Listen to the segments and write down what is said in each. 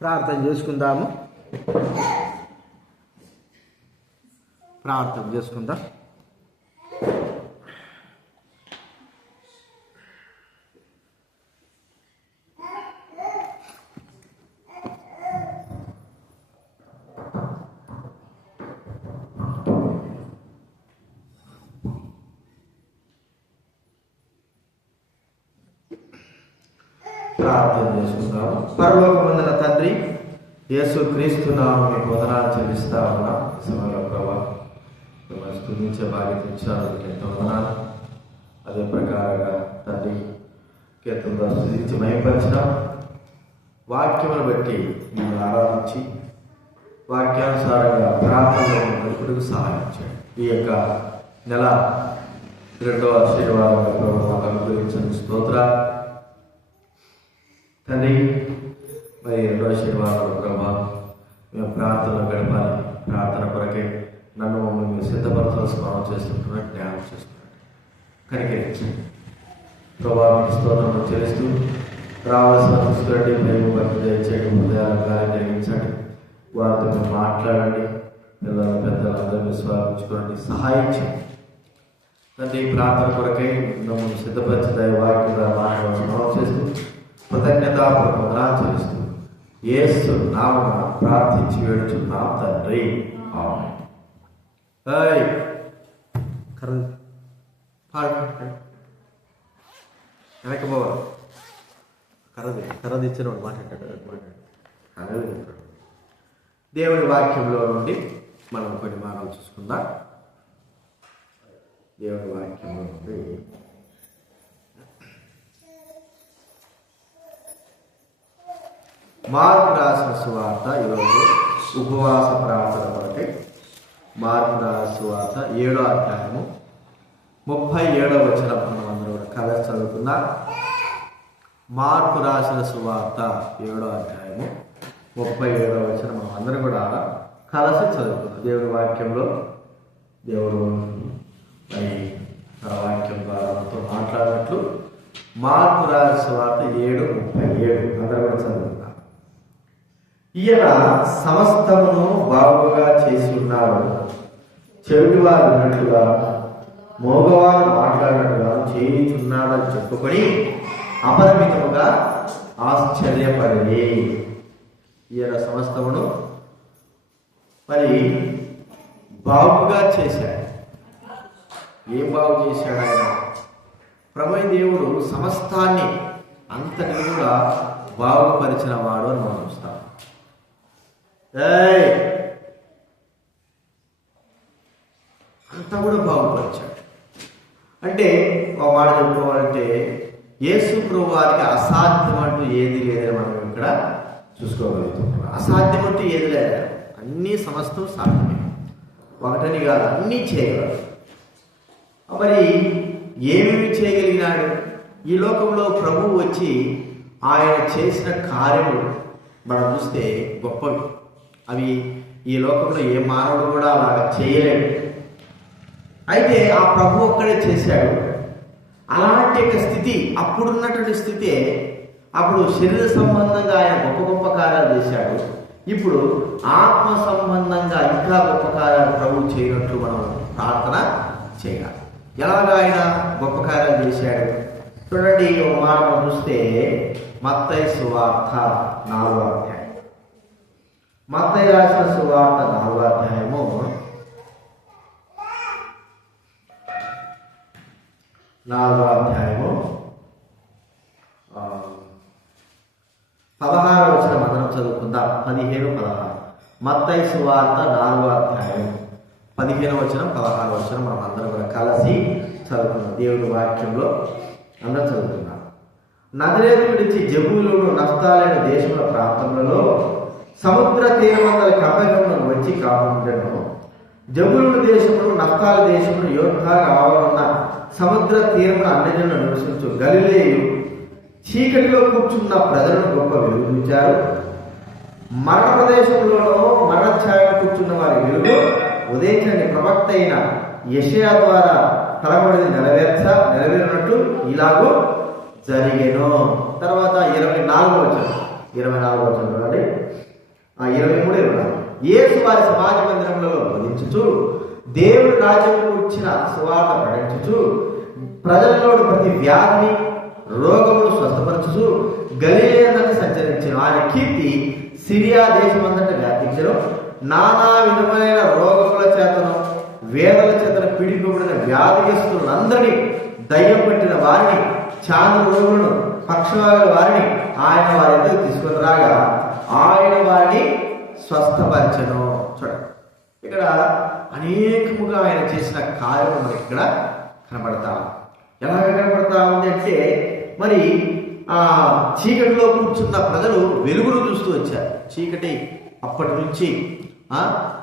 ప్రార్థన చేసుకుందాము. ప్రార్థన చేసుకుందాం. ప్రార్థన చేసుకుందాం. పరలోకమందున తండ్రి, యేసు క్రీస్తు నామమున మీకు వందనాలు చెల్లిస్తా ఉన్నా. సమయంలో ప్రభా మిమ్మల్ని స్తుతించే బాధ్యత ఇచ్చారు, ఎంతో వందనాలు. అదే ప్రకారంగా తండ్రి కీర్తనతో స్తుతించి మహిమపరిచిన వాక్యమును బట్టి మిమ్మల్ని ఆరాధించి వాక్యానుసారంగా ప్రార్థనలో నడుపుటకు సహాయం చేయండి. ఈ యొక్క నెల 2వ శనివారంగా ప్రభావం అనుగ్రహించిన స్తోత్రాలు తండ్రి. మరి 2వ శనివారం ప్రభా మేము ప్రార్థనలో గడపాలి. ప్రార్థన కొరకే నన్ను మమ్మల్ని మీరు సిద్ధపరచాల్సి స్మరణ చేస్తుంటున్నట్టు జ్ఞానం చేస్తున్నాడు. కనికరించండి ప్రభా. మీకు స్తోత్రం చేస్తూ రావాల్సిన తీసుకురండి. మేము భక్తి దయచేయండి. హృదయాలు కార్యం జరిగించండి. వారితో మీరు మాట్లాడండి. పిల్లలు పెద్దలు అందరూ విశ్వాసించుకోండి. సహాయం చేయండి తండ్రి. ప్రార్థన కొరకై మమ్మల్ని సిద్ధపరిచి దైవాక్యంగా మాట్లాడాల్సి చేస్తూ కృతజ్ఞతాపూర్వకంగా చెల్లిస్తూ యేసు నామమున ప్రార్థించి వేడుచున్నాం తండ్రి. ఆమేన్. వెనక పోవాలి. కర్ర తెచ్చిన వాడు మాట్లాడాడు. దేవుని వాక్యంలో నుండి మనం కొన్ని మాటలు చూసుకుందాం. దేవుని వాక్యంలో నుండి మార్కు రాసిన సువార్త, ఈరోజు ఉపవాస ప్రార్థన కొరకై మార్కు రాసిన సువార్త 7వ అధ్యాయము 37వ వచనం మనం అందరూ కూడా కలిసి చదువుకుందాం. మార్కు రాసిన సువార్త 7వ అధ్యాయము 37వ వచనం మనం అందరం కూడా కలిసి చదువుకుందాం. దేవుడి వాక్యంలో దేవుడు మరి తన వాక్యం ద్వారా మనతో మాట్లాడినట్లు మార్కు రాసిన సువార్త 7:37 అందరూ కూడా చదువుకుందాం. ఈయన సమస్తమును బాగుగా చేసి ఉన్నాడు, చెవిటివారు విన్నట్లుగా మోగవారు మాట్లాడినట్లుగా చేయుచున్నాడని చెప్పుకొని అపరిమితముగా ఆశ్చర్యపడి. ఈయన సమస్తమును మరి బాగుగా చేశాడు. ఏం బాగు చేశాడు ఆయన? ప్రభువైన దేవుడు సమస్తాన్ని అంతటిని కూడా బాగుపరిచిన వాడు అని మనం చూస్తాం. అంతా కూడా బాగుపరిచాడు. అంటే ఒక మాట చెప్పుకోవాలంటే యేసు ప్రభు వారికి అసాధ్యం అంటూ ఏది లేదని మనం ఇక్కడ చూసుకోగలుగుతాం. అసాధ్యం అంటూ ఏది లేదు, అన్నీ సమస్తం సాధ్యమే. ఒకటని కాదు, అన్నీ చేయగలరు. మరి ఏమేమి చేయగలిగినాడు? ఈ లోకంలో ప్రభువు వచ్చి ఆయన చేసిన కార్యములు మనం చూస్తే గొప్పవి. అవి ఈ లోకంలో ఏ మానవుడు కూడా అలాగా చేయలేడు. అయితే ఆ ప్రభు ఒక్కడే చేశాడు. అలాంటి ఒక స్థితి, అప్పుడున్నటువంటి స్థితే. అప్పుడు శరీర సంబంధంగా ఆయన గొప్ప గొప్ప కార్యాలు చేశాడు. ఇప్పుడు ఆత్మ సంబంధంగా ఇంకా గొప్ప కార్యాలు ప్రభు చేయనట్లు మనం ప్రార్థన చేయాలి. ఎలాగా ఆయన గొప్ప కార్యాలు చేశాడు చూడండి. ఒక మాట చూస్తే మత్తయి సువార్త 4వ అధ్యాయం. మత్తయి రాసిన సువార్త 4వ అధ్యాయము 16వ వచనం మనం చదువుకుందాం. 15-16. మత్తయి సువార్త 4వ అధ్యాయం 15వ వచనం 16వ వచనం మనం అందరం కూడా కలిసి చదువుకున్నాం. దేవుని వాక్యంలో అందరూ చదువుతున్నాం. నజరేతు విడిచి జెబూలూను నఫ్తాలైన దేశముల ప్రాంతములలో సముద్ర తీరమందల కపెర్నహూమునకు వచ్చి కాపుండెను. జెబూలూను దేశమును నఫ్తాలి దేశమును యోర్దాను ఆవరణున్న సముద్ర తీరమున అన్యజనులు నివసించు గలిలయు చీకటిలో కూర్చున్న ప్రజలను గొప్ప వెలుగునిచ్చారు. మరణ ప్రదేశంలోనూ మరణఛాయలో కూర్చున్న వారి వెలుగు ఉదయించని ప్రవక్త అయిన యెషయా ద్వారా తలబడిది నెరవేరినట్టు ఇలాగూ జరిగెను. తర్వాత 24వ వచనం 24వ వచనం చూడండి. 23, 24. యేసు వారి సమాజ మందిరంలో బోధించుచు దేవుడి రాజ్యముకు వచ్చిన సువార్త ప్రకటించుచు ప్రజలలో ప్రతి వ్యాధిని రోగములు స్వస్థపరచుచు గలిలయనందు సంచరించిన ఆయన కీర్తి సిరియా దేశమంతటా వ్యాపించను. నానా విధమైన రోగముల చేతను వేదల చేతను పీడిపబడిన వ్యాధిగ్రస్తులందరినీ, దయ్యం పట్టిన వారిని, చాను రోగులను, పక్షవాయుల వారిని ఆయన వారి ఎదురు తీసుకుని రాగా ఆయన వారిని స్వస్థపరచను. చూడండి, ఇక్కడ అనేకముగా ఆయన చేసిన కార్యం మనకి ఇక్కడ కనబడతా. ఎలాగ కనబడతా ఉంది అంటే, మరి చీకటిలో కూర్చున్న ప్రజలు వెలుగును చూస్తూ వచ్చారు. చీకటి అప్పటి నుంచి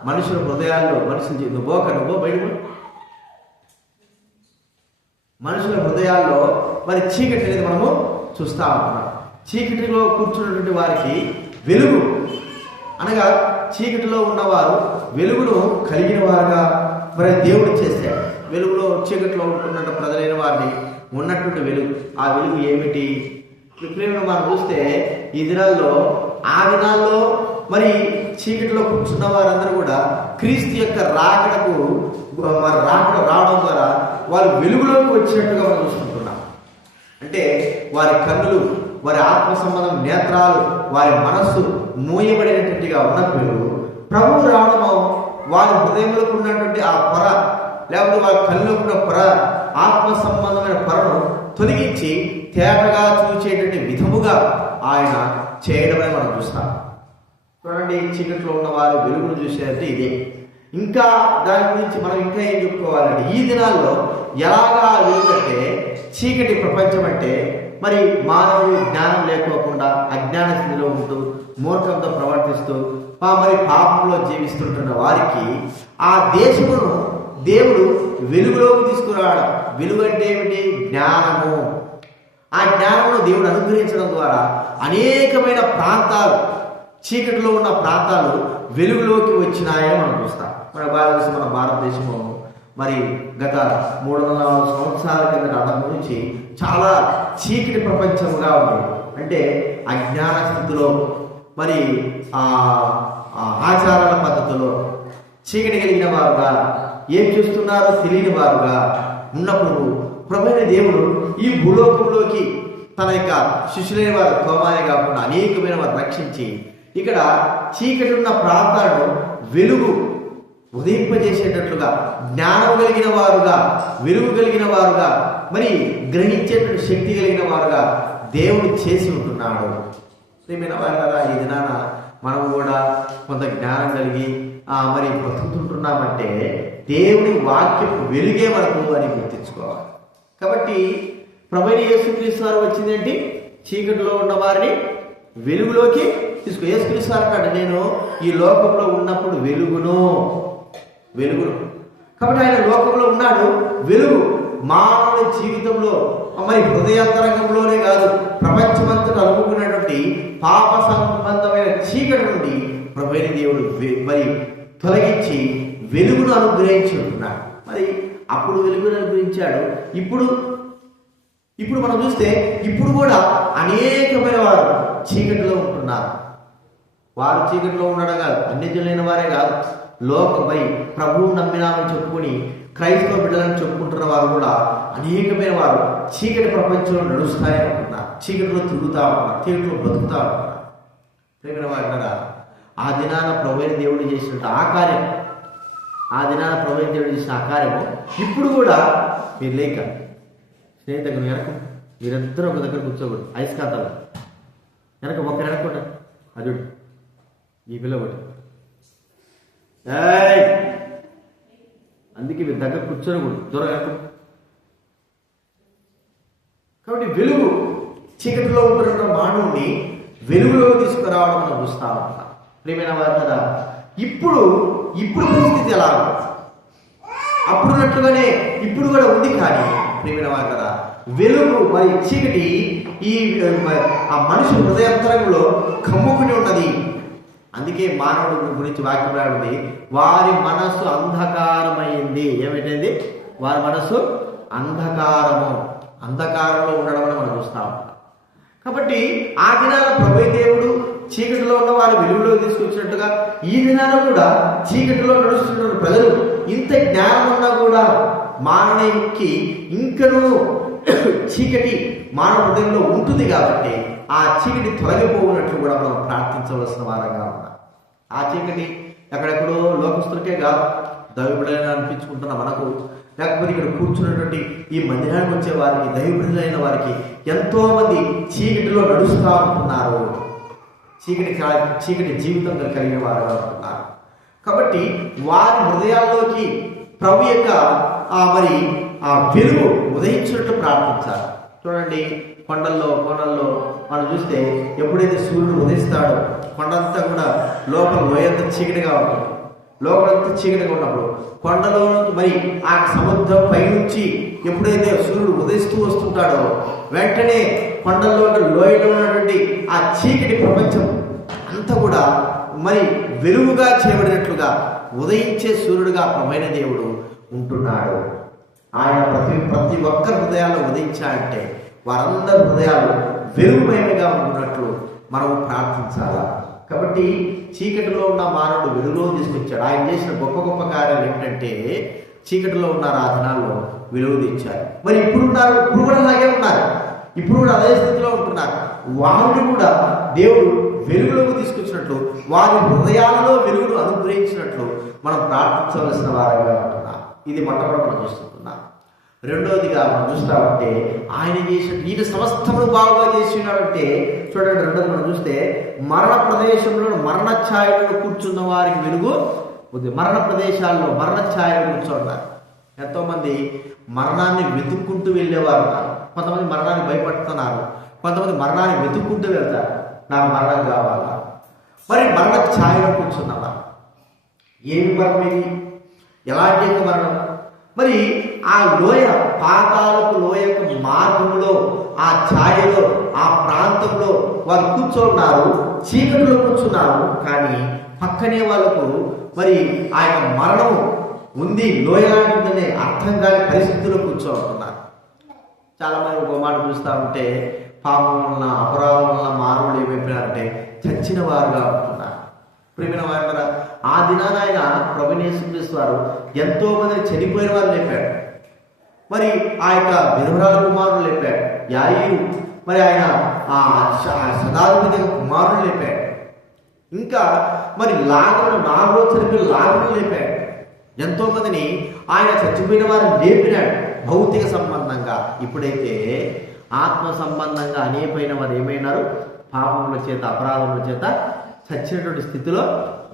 మనుషుల హృదయాల్లో మనుషుల హృదయాల్లో మరి చీకటి అనేది మనము చూస్తా ఉంటున్నాం. చీకటిలో కూర్చున్నటువంటి వారికి వెలుగు అనగా చీకటిలో ఉన్నవారు వెలుగును కలిగిన వారుగా మరి దేవుడు చేశాడు. వెలుగులో చీకటిలో ఉంటున్న ప్రజలైన వారిని ఉన్నటువంటి వెలుగు, ఆ వెలుగు ఏమిటి? మనం చూస్తే ఈ దినాల్లో, ఆ దినాల్లో మరి చీకటిలో కూర్చున్న వారందరూ కూడా క్రీస్తు యొక్క రాకడకు రావడం ద్వారా వాళ్ళు వెలుగులోకి వచ్చినట్టుగా మనం చూసుకుంటున్నాం. అంటే వారి కన్నులు, వారి ఆత్మ సంబంధం నేత్రాలు, వారి మనస్సు మూయబడినట్టుగా ఉన్నప్పుడు ప్రభువు రావడము వారి హృదయంలోకి ఉన్నటువంటి ఆ పొర, లేకపోతే వారి కళ్ళలోకి ఉన్న పొర, ఆత్మ సంబంధమైన పొరను తొలగించి తేటగా చూచేటువంటి విధముగా ఆయన చేయడమే మనం చూస్తాం. చూడండి, చీకట్లో ఉన్న వారు వెలుగును చూసేది ఇదే. ఇంకా దాని గురించి మనం ఇంకా ఏం చెప్పుకోవాలంటే, ఈ దినాల్లో ఎలాగా వెలుగంటే, చీకటి ప్రపంచం అంటే మరి మానవుడు జ్ఞానం లేకోకుండా అజ్ఞాన స్థితిలో ఉంటూ మూర్ఖంతో ప్రవర్తిస్తూ మరి పాపంలో జీవిస్తుంటున్న వారికి ఆ దేశమును దేవుడు వెలుగులోకి తీసుకురావడం. వెలుగు అంటే ఏమిటి? జ్ఞానము. ఆ జ్ఞానమును దేవుడు అనుగ్రహించడం ద్వారా అనేకమైన ప్రాంతాలు, చీకటిలో ఉన్న ప్రాంతాలు వెలుగులోకి వచ్చినాయని మనం చూస్తాం. మన భారతదేశము మరి గత 300 సంవత్సరాల కింద అర్థం నుంచి చాలా చీకటి ప్రపంచముగా ఉంది. అంటే అజ్ఞాన స్థితిలో, మరి ఆచారాల పద్ధతిలో చీకటి కలిగిన వారుగా, ఏం చూస్తున్నారో తెలియని వారుగా ఉన్నప్పుడు ప్రభువైన దేవుడు ఈ భూలోకంలోకి తన యొక్క శిష్యులైన వారు తోమానే కాకుండా అనేకమైన వారు రక్షించి ఇక్కడ చీకటి ఉన్న ప్రాంతాలను వెలుగు ఉదయింపజేసేటట్లుగా, జ్ఞానం కలిగిన వారుగా, వెలుగు కలిగిన వారుగా, మరి గ్రహించేటువంటి శక్తి కలిగిన వారుగా దేవుడు చేసి ఉంటున్నాడు. ప్రియమైన వారులారా, ఈ దినాన మనం కూడా కొంత జ్ఞానం కలిగి మరి బ్రతుకుతుంటున్నామంటే దేవుడి వాక్యపు వెలుగే మనకు అని గుర్తించుకోవాలి. కాబట్టి ప్రభువైన యేసుక్రీస్తు వారు వచ్చిందేంటి? చీకటిలో ఉన్న వారిని వెలుగులోకి తీసుకో. యేసుక్రీస్తు వారు అంటాడు, నేను ఈ లోకంలో ఉన్నప్పుడు వెలుగును. కాబట్టి ఆయన లోకంలో ఉన్నాడు, వెలుగు మానవుని జీవితంలో, మరి హృదయాంతరంగంలోనే కాదు, ప్రపంచమంతటా అలుముకున్నటువంటి పాప సంబంధమైన చీకటి నుండి ప్రభువైన దేవుడు మరి తొలగించి వెలుగును అనుగ్రహించి ఉంటున్నాడు. మరి అప్పుడు వెలుగును అనుగ్రహించాడు. ఇప్పుడు మనం చూస్తే ఇప్పుడు కూడా అనేకమైన వారు చీకటిలో ఉంటున్నారు. వారు చీకటిలో ఉండడం కాదు, అన్యజనులైన వారే కాదు, లోకపై ప్రభువు నమ్మినామని చెప్పుకొని క్రైస్తవ బిడ్డలని చెప్పుకుంటున్న వారు కూడా అనేకమైన వారు చీకటి ప్రపంచంలో నడుస్తాయి ఉంటున్నారు, చీకటిలో తిరుగుతూ ఉంటున్నారు, చీకటిలో బతుకుతూ ఉంటున్నారు. ప్రేమైన వారు, ఆ దినాన ప్రభువైన దేవుడు చేసినట్టు ఆ కార్యం, ఆ దినాన ప్రభువైన దేవుడు చేసిన ఆ కార్యము ఇప్పుడు కూడా మీరు లేక స్నేహితులు వెనక మీరిద్దరూ ఒక దగ్గర కూర్చోకూడదు. ఐస్కాంతాలు వెనక ఒక్కరు వెనక్కుంటా అది ఈ పిల్ల ఒకటి, అందుకే మీరు దగ్గర కూర్చోకూడదు, దూరం వెనక. కాబట్టి వెలుగు చీకటిలో ఉంటున్న మానవుని వెలుగులో తీసుకురావడం మనం చూస్తా ఉంటాం. ప్రియమైన వారు కదా, ఇప్పుడు పరిస్థితి ఎలా అప్పుడున్నట్లుగానే ఇప్పుడు కూడా ఉంది. కానీ ప్రియమైన వారు కదా, వెలుగు మరి చీకటి ఈ ఆ మనిషి హృదయాంతరంలో కమ్ముకుని ఉన్నది. అందుకే మానవుడి గురించి వాక్యం రాబడింది, వారి మనస్సు అంధకారమైంది. ఏమిటైంది? వారి మనస్సు అంధకారంలో ఉండడం మనం చూస్తాం. కాబట్టి ఆ దినాల ప్రభువైన దేవుడు వారి వెలుగులోకి తీసుకొచ్చినట్టుగా ఈ దినాల్లో కూడా చీకటిలో నడుస్తున్న ప్రజలు ఇంత జ్ఞానం ఉన్నా కూడా మానవునికి ఇంకనూ చీకటి మానవ హృదయంలో ఉంటుంది కాబట్టి ఆ చీకటి తొలగిపోయినట్లు కూడా మనం ప్రార్థించవలసిన వారంగా ఉన్నాం. ఆ చీకటి ఎక్కడెక్కడో లోకస్తులకే కాదు, దైవబిడ్డలైన అనిపించుకుంటున్న మనకు, లేకపోతే ఇక్కడ కూర్చున్నటువంటి ఈ మందిరానికి వచ్చే వారికి, దైవబిడ్డలైన వారికి ఎంతో మంది చీకటిలో నడుస్తూ ఉంటున్నారు. చీకటి జీవితం కలిగిన వారుగా ఉంటున్నారు. కాబట్టి వారి హృదయాల్లోకి ప్రభు యొక్క మరి ఆ వెలుగు ఉదయించినట్టు ప్రార్థించాలి. చూడండి, కొండల్లో మనం చూస్తే ఎప్పుడైతే సూర్యుడు ఉదయిస్తాడో కొండంతా కూడా లోపల లోయంతా చీకటిగా ఉంటుంది. లోపలంతా చీకటిగా ఉన్నప్పుడు కొండలో మరి ఆ సముద్రం పైనుంచి ఎప్పుడైతే సూర్యుడు ఉదయిస్తూ వస్తుంటాడో వెంటనే కొండల్లో లోయలో ఉన్నటువంటి ఆ చీకటి ప్రపంచం అంతా కూడా మరి వెలుగుగా చేయబడినట్లుగా ఉదయించే సూర్యుడుగా ప్రమైన దేవుడు ఉంటున్నాడు. ఆయన ప్రతి ఒక్కరి హృదయాల్లో ఉదయించాలంటే వారందరి హృదయాలు వెలుగుమయంగా ఉన్నట్లు మనం ప్రార్థించాలా. కాబట్టి చీకటిలో ఉన్న మానవుడు వెలుగులో తీసుకొచ్చాడు. ఆయన చేసిన గొప్ప గొప్ప కార్యాలు ఏమిటంటే చీకటిలో ఉన్నారు, ఆ దినాల్లో వెలుగు తెచ్చారు. మరి ఇప్పుడు కూడా అలాగే ఉన్నారు, ఇప్పుడు కూడా అదే స్థితిలో ఉంటున్నారు. వారిని కూడా దేవుడు వెలుగులోకి తీసుకొచ్చినట్లు, వారి హృదయాలలో వెలుగును అనుగ్రహించినట్లు మనం ప్రార్థించవలసిన వారంగా ఉంటున్నాం. ఇది మొట్టమొదటి మనం చూస్తున్నాం. రెండవదిగా మనం చూస్తామంటే ఆయన చేసిన ఈయన సమస్తమును బాగుగా చేసినాడంటే చూడండి, రెండోది మనం చూస్తే మరణ ప్రదేశంలో మరణ ఛాయలో కూర్చున్న వారికి వెలుగు ఉంది. మరణ ప్రదేశాల్లో మరణ ఛాయలో కూర్చోన్నారు. ఎంతోమంది మరణాన్ని వెతుక్కుంటూ వెళ్ళేవారు ఉన్నారు. కొంతమంది మరణాన్ని భయపడుతున్నారు, కొంతమంది మరణాన్ని వెతుక్కుంటూ వెళ్తారు. నాకు మరణం కావాలా. మరి మరణ ఛాయలో కూర్చున్నావా? ఏమి మరణం ఇది? ఎలాంటి మరణం? మరి ఆ లోయ, పాతాళపు లోయకు మార్గంలో, ఆ ఛాయలో, ఆ ప్రాంతంలో వారు కూర్చోన్నారు, చీకటిలో కూర్చున్నారు. కానీ పక్కనే వాళ్ళకు మరి ఆయన మరణము ఉంది, లోయలాంటిదనే అర్థం కాని పరిస్థితుల్లో కూర్చోంటున్నారు. చాలా మంది ఒక మాట చూస్తూ ఉంటే పాపం వలన, అపరాధం వలన మానవులు ఏమైపోయారంటే చచ్చిన వారుగా ఉంటున్నారు. ప్రియమైన వారు కదా, ఆ దినాన ఆయన ప్రభునేశ్వరు ఎంతో మంది చనిపోయిన వారు లేపాడు. మరి ఆ యొక్క విధవరాల కుమారులు లేపాడు, యాయిరు, మరి ఆయన సదాధిపతి కుమారులు లేపాడు. ఇంకా మరి లాగులు 4 రోజులు చనిపోయిన లాగులు లేపాడు. ఎంతో మందిని ఆయన చచ్చిపోయిన వారిని లేపినాడు భౌతిక సంబంధంగా. ఇప్పుడైతే ఆత్మ సంబంధంగా అనేకమైన వారు ఏమైనారు? పాపముల చేత, అపరాధముల చేత చచ్చినటువంటి స్థితిలో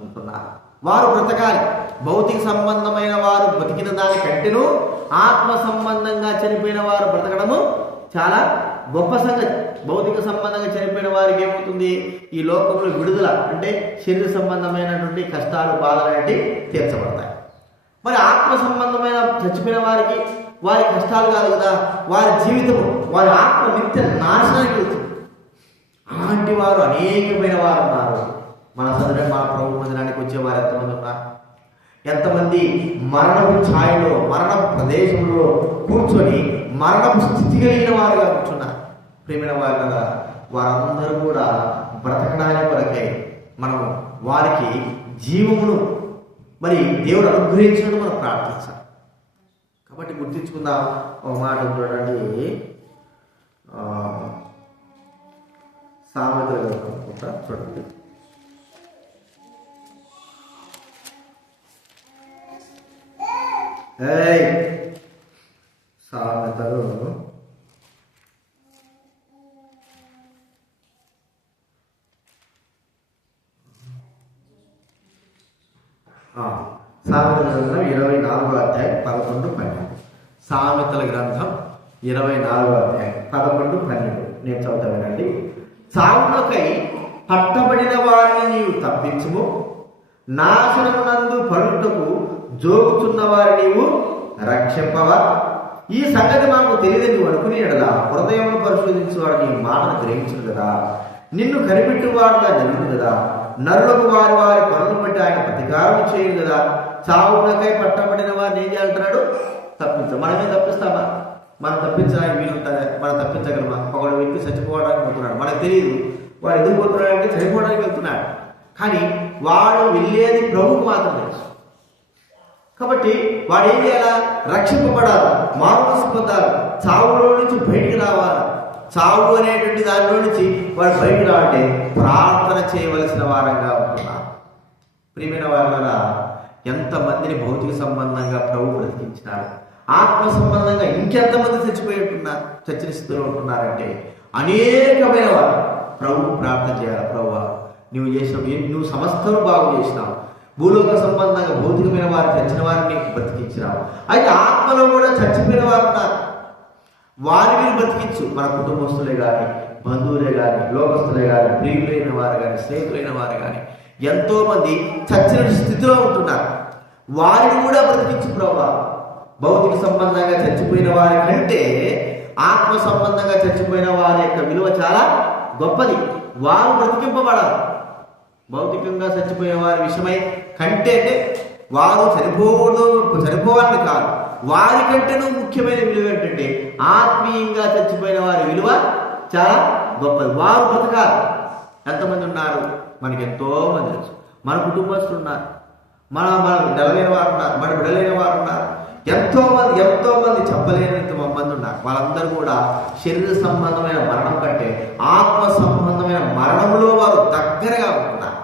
ఉంటున్నారు. వారు బ్రతకాలి. భౌతిక సంబంధమైన వారు బతికిన దానికంటేనూ ఆత్మ సంబంధంగా చనిపోయిన వారు బ్రతకడము చాలా గొప్ప సంగతి. భౌతిక సంబంధంగా చనిపోయిన వారికి ఏమవుతుంది? ఈ లోకంలో విడుదల అంటే శరీర సంబంధమైనటువంటి కష్టాలు, బాధలు అనేవి తీర్చబడతాయి. మరి ఆత్మ సంబంధమైన చచ్చిపోయిన వారికి వారి కష్టాలు కాదు కదా, వారి జీవితము, వారి ఆత్మ నిత్య నాశనానికి వెళ్తుంది. అలాంటి వారు అనేకమైన వారు ఉన్నారు. మన ప్రభు మందిరానికి వచ్చేవారు ఎంతమంది ఉన్నారు? ఎంతమంది మరణపు ఛాయలో, మరణ ప్రదేశంలో కూర్చొని మరణపు స్థితి కలిగిన వారుగా కూర్చున్నారు. ప్రేమైన వారు కదా, వారందరూ కూడా బ్రతకడానికి కొరకై మనం వారికి జీవమును మరి దేవుడు అనుగ్రహించడం మనం ప్రార్థించాలి. కాబట్టి గుర్తించుకుందాం. ఒక మాట చూడండి, సామెతలు చూడండి. సామెతలు 24వ అధ్యాయం 11-12. సామెతల గ్రంథం 24వ అధ్యాయం 11-12 నేను చదువుతానండి. సావులకై పట్టబడిన వారిని నీవు తప్పించుము, నాశనమునందు పడుటకు జోగుచున్న వారిని నీవు రక్షింపవా? ఈ సంగతి మాకు తెలియదు అనుకుని ఎడలా హృదయమును పరిశోధించేవాడు నీ మాటను గ్రహించును కదా. నిన్ను కనిపెట్టువాడుగా జరుగును కదా. నరులకు వారి వారి పనులు బట్టి ఆయన ప్రతికారం చేయను కదా. చావులకై పట్టబడిన వారిని ఏం చేయాలంటున్నాడు? తప్పించ. మనమే తప్పిస్తామా? మనం తప్పించడానికి వీలుంటుందా? మనం తప్పించగలమా? ఒకడు వ్యక్తి చచ్చిపోవడానికి పోతున్నాడు, మనకు తెలియదు. వాడు ఎందుకు పోతున్నాడు అంటే చనిపోవడానికి వెళ్తున్నాడు. కానీ వాడు వెళ్ళేది ప్రభువుకు మాత్రం తెలుసు. కాబట్టి వాడు ఏం చేయాలా? రక్షింపబడాలి, మానవసు పొందాలి, చావులో నుంచి బయటికి రావాలి. చావు అనేటువంటి దానిలో నుంచి వాడు బయటికి రావాలంటే ప్రార్థన చేయవలసిన వారంగా ఉంటున్నారు. ప్రియమైన వారులారా, ఎంతమందిని భౌతిక సంబంధంగా ప్రభు బ్రతికించినారు, ఆత్మ సంబంధంగా ఇంకెంతమంది చచ్చిన స్థితిలో ఉంటున్నారంటే అనేకమైన వారు ప్రభు ప్రార్థన చేయాలి. ప్రభువా, నువ్వు సమస్తం బాగు చేసినావు, భూలోక సంబంధంగా భౌతికమైన వారు చచ్చిన వారిని బ్రతికించినావు. అయితే ఆత్మలో కూడా చచ్చిపోయిన వారు ఉన్నారు, వారిని బ్రతికించు. మన కుటుంబస్తులే కానీ, బంధువులే కానీ, లోకస్తులే కానీ, ప్రియులైన వారు కానీ, స్నేహితులైన వారు కానీ ఎంతో మంది చచ్చిన స్థితిలో ఉంటున్నారు, వారిని కూడా బ్రతికించు ప్రభువా. భౌతిక సంబంధంగా చచ్చిపోయిన వారి కంటే ఆత్మ సంబంధంగా చచ్చిపోయిన వారి యొక్క విలువ చాలా గొప్పది. వారు బ్రతికింపబడాలి. భౌతికంగా చచ్చిపోయే వారి విషయమై కంటే వారు చనిపోవాలని కాదు, వారికంటేనూ ముఖ్యమైన విలువ ఏంటంటే ఆత్మీయంగా చచ్చిపోయిన వారి విలువ చాలా గొప్పది. వారు బ్రతకాలి. ఎంతమంది ఉన్నారు? మనకి ఎంతో మంది తెలుసు. మన కుటుంబస్తులు ఉన్నారు, మన నెలలైన వారు ఉన్నారు, మన బిడలైన వారు ఉన్నారు, ఎంతో మంది చెప్పలేనంత మంది ఉన్నారు. వాళ్ళందరూ కూడా శరీర సంబంధమైన మరణం కంటే ఆత్మ సంబంధమైన మరణంలో వారు దగ్గరగా ఉంటున్నారు.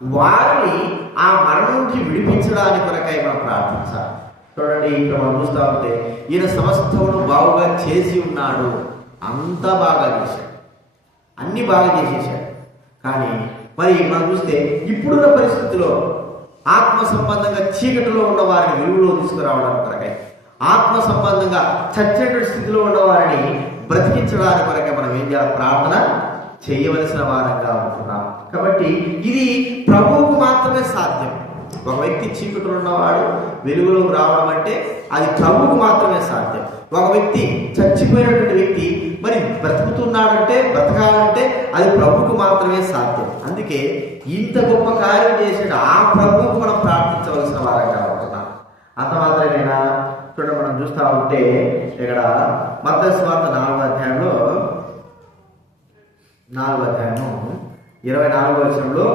వారిని ఆ మరణం నుంచి విడిపించడానికి కొరకై మనం ప్రార్థించాలి. చూడండి, ఇక్కడ మనం చూస్తూ ఉంటే ఈయన సమస్తమును బాగుగా చేసి ఉన్నాడు. అంతా బాగా చేశాడు, అన్ని బాగా చేసేసాడు. కానీ మరి మనం చూస్తే ఇప్పుడున్న పరిస్థితిలో ఆత్మ సంబంధంగా చీకటిలో ఉన్న వారిని వెలుగులో తీసుకురావడానికి కొరకై, ఆత్మ సంబంధంగా చచ్చేటువంటి స్థితిలో ఉన్న వారిని బ్రతికించడానికి కొరకై మనం ఏం చేయాలి? ప్రార్థన చేయవలసిన వారంగా ఉంటున్నాం. కాబట్టి ఇది ప్రభువుకు మాత్రమే సాధ్యం. ఒక వ్యక్తి చీకటిలో ఉన్నవాడు వెలుగులోకి రావడం అంటే అది ప్రభువుకు మాత్రమే సాధ్యం. ఒక వ్యక్తి చచ్చిపోయినటువంటి వ్యక్తి మరి బ్రతకాలంటే అది ప్రభువుకు మాత్రమే సాధ్యం. అందుకే ఇంత గొప్ప కార్యం చేసాడు ఆ ప్రభువుకు మనం ప్రార్థించవలసిన వారంగా ఉంటున్నాం. అంత మాత్రమేనా? చూడండి, మనం చూస్తూ ఉంటే ఇక్కడ మత్తయి సువార్త 4వ అధ్యాయంలో 24వ వచనంలో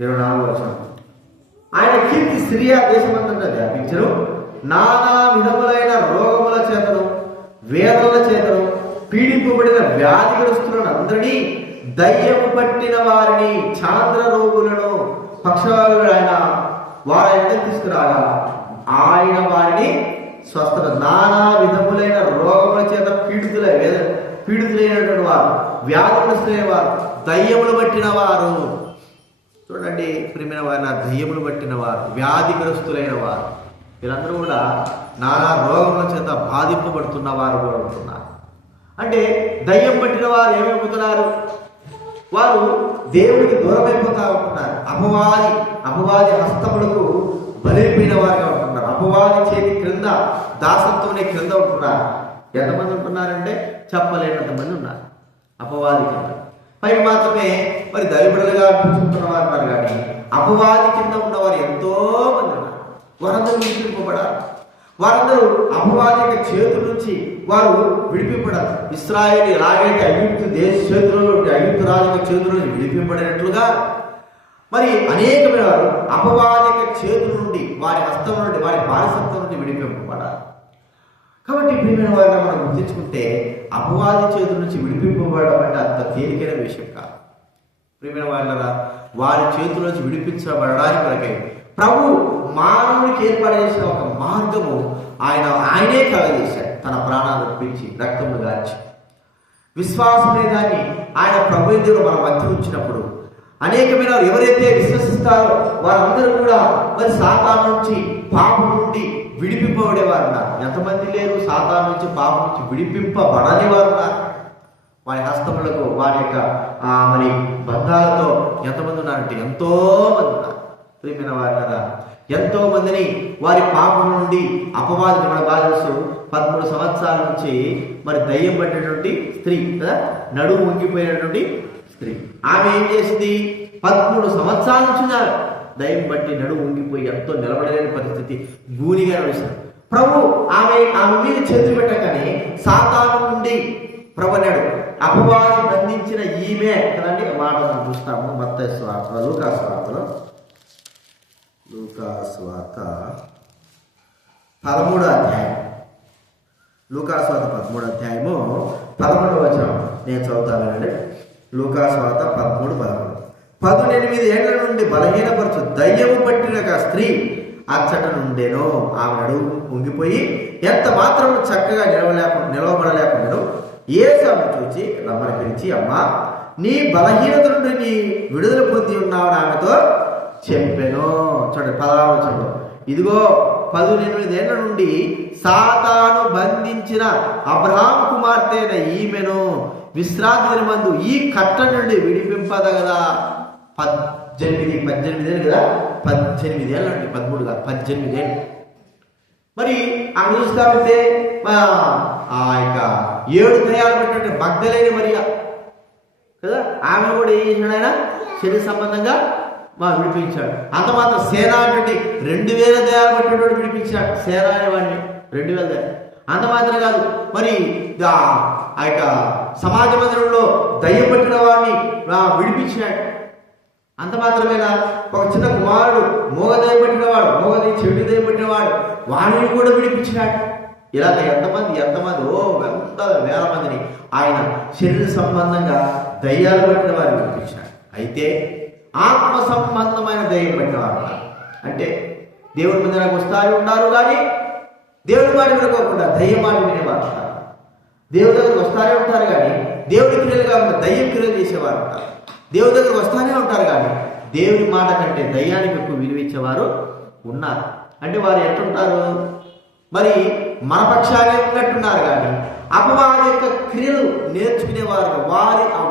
24వ వచనం, ఆయన కీర్తి సిరియా దేశమంతటా వ్యాపించను, నానా విధములైన రోగముల చేతను వేదనల చేతను పీడింపబడిన వ్యాధిగ్రస్తులను అందరినీ, దయ్యము పట్టిన వారిని, చాంద్ర రోగులను, పక్షవాయువులు వారి తీసుకురాగా ఆయన వారిని స్వస్థత, నానా విధములైన రోగముల చేత పీడితులైనటువంటి వారు, వ్యాధిగ్రస్తులైన వారు, దయ్యములు పట్టిన వారు. చూడండి ప్రియమైన వారిని, దయ్యములు పట్టిన వారు, వ్యాధిగ్రస్తులైన వారు, వీళ్ళందరూ కూడా నానా రోగముల చేత బాధింపబడుతున్న వారు కూడా ఉంటున్నారు. అంటే దయ్యం పట్టిన వారు ఏమైపోతున్నారు? వారు దేవుడికి దూరమైపోతా ఉంటున్నారు. అపవాది హస్తములకు బలైపోయిన వారుగా ఉంటున్నారు. అపవాది చేతి క్రింద దాసత్వం క్రింద ఉంటున్నారు. ఎంతమంది ఉంటున్నారంటే చెప్పలేనంత మంది ఉన్నారు అపవాది కింద. పైకి మాత్రమే మరి దైవబిడలుగా కూర్చుంటున్న వారు ఉన్నారు, కానీ అపవాది కింద ఉన్నవారు ఎంతో మంది ఉన్నారు. వారందరూ విడిపింపబడాలి. వారందరూ అపవాది యొక్క చేతుల నుంచి వారు విడిపింపడాలి. ఇశ్రాయేలు ఎలాగైతే ఐగుప్తు రాజు యొక్క చేతుల నుంచి విడిపింపబడినట్లుగా మరి అనేకమైన వారు అపవాది యొక్క చేతుల నుండి, వారి హస్తం నుండి, వారి బానిసత్వం నుండి విడిపింపబడాలి. కాబట్టి ప్రియమైన వారిని మనం గుర్తించుకుంటే అపవాది చేతుల నుంచి విడిపింపబడడం అంటే అంత తేలికైన విషయం కాదు. ప్రియమైన వారిలా వారి చేతుల నుంచి విడిపించబడడానికి కొరకై ప్రభు మానవుడికి ఏర్పాటు చేసిన ఒక మార్గము ఆయనే కలగజేశాడు. తన ప్రాణాలు అర్పించి రక్తము గార్చి విశ్వాసం అనే దాన్ని ఆయన ప్రభు దేవుడు మన మధ్య ఉంచినప్పుడు అనేకమైన ఎవరైతే విశ్వసిస్తారో వారందరూ కూడా మరి సాతాను నుంచి, పాపం నుండి విడిపింపబడేవారు ఉన్నారు. ఎంతమంది లేరు సాతాను నుంచి, పాపం నుంచి విడిపింపబడని వారు ఉన్నారు. వారి హస్తములకు, వారి యొక్క మరి బంధాలతో ఎంతమంది ఉన్నారంటే ఎంతో మంది ఉన్నారు. ప్రియమైన వారు ఎంతో మందిని వారి పాపం నుండి అపవాది, మన బాధ్యత 13 సంవత్సరాల నుంచి మరి దయ్యం పట్టినటువంటి స్త్రీ కదా, నడుము వంగిపోయినటువంటి స్త్రీ, ఆమె ఏం చేసింది? 13 సంవత్సరాల నుంచి దయ్యం బట్టి నడుము వంగిపోయి ఎంతో నిలబడలేని పరిస్థితి, గూనిగా నడుస్తుంది. ప్రభు ఆమె మీద చేతులు పెట్టగానే సాతాను నుండి ప్రభు అన్నాడు, అపవాది బంధించిన ఈమె కదండి మాట మనం చూస్తాము. మత్తయి సువార్త, లూకా సువార్త 13వ అధ్యాయం, లూకా సువార్త 13వ అధ్యాయము 11వ వచనం నేను చదువుతానండి. లూకా సువార్త 13:11. 18 ఏళ్ల నుండి బలహీనపరచు దయ్యము పట్టిన ఒక స్త్రీ అచ్చట నుండేనో. ఆమె నడుము ఉంగిపోయి ఎంత మాత్రం చక్కగా నిలవబడలేకుండా యేసు ఆమెను చూచి రమ్మని పిలిచి, అమ్మా, నీ బలహీనత నుండి నీ విడుదల పొంది ఉన్నావని ఆమెతో చెప్పెను. చూడండి 16వ వచనంలో, ఇదిగో 18 ఏళ్ల నుండి సాతాను బంధించిన అబ్రహాము కుమార్తె అయిన ఈమెను విశ్రాంతి దినమందు ఈ కట్ట నుండి విడిపింపదగదా. 18 ఏళ్ళు కదా, 18 ఏళ్ళు అంటే 13 కాదు, 18 ఏళ్ళు. మరి ఆమె చూస్తా ఉంటే ఆ యొక్క 7 దయ్యాలు పెట్టినట్టు మగ్ధలేని మరియా కదా, ఆమె కూడా ఏం చేశాడు, ఆయన శరీర సంబంధంగా విడిపించాడు. అంత మాత్రం సేన అంటే 2000 దయాలు పట్టినోడు విడిపించాడు. సేన అనేవాడిని 2000 దయాలు. అంత మాత్రం కాదు, మరి ఆ యొక్క సమాజ మందిరంలో దయ్యం పట్టిన వాడిని విడిపించాడు. అంత మాత్రమేనా, ఒక చిన్న కుమారుడు మోగదయ్యం పట్టినవాడు, చెడు దయ్యం పట్టినవాడు, వాడిని కూడా విడిపించాడు. ఇలాగ ఎంతమంది ఎంత వేల మందిని ఆయన శరీర సంబంధంగా దయ్యాలు పట్టిన వారు విడిపించాడు. అయితే ఆత్మ సంబంధమైన దయ్యం పట్టినవారు అంటే దేవుడి మందిరానికి వస్తారు ఉన్నారు, కానీ దేవుడి మాట వినుకోకుండా దయ్యం మాట వినేవారు ఉంటారు. దేవుడి దగ్గరకు వస్తారే ఉంటారు, కానీ దేవుడి క్రియలు కాకుండా దయ్యం క్రియలు చేసేవారు ఉంటారు. దేవుడి దగ్గరకు వస్తానే ఉంటారు, కానీ దేవుడి మాట కంటే దయ్యానికి ఎక్కువ విలువించేవారు ఉన్నారు. అంటే వారు ఎట్లుంటారు, మరి మన పక్షాలే ఉన్నట్టున్నారు, కానీ అపవాది యొక్క క్రియలు నేర్చుకునేవారుగా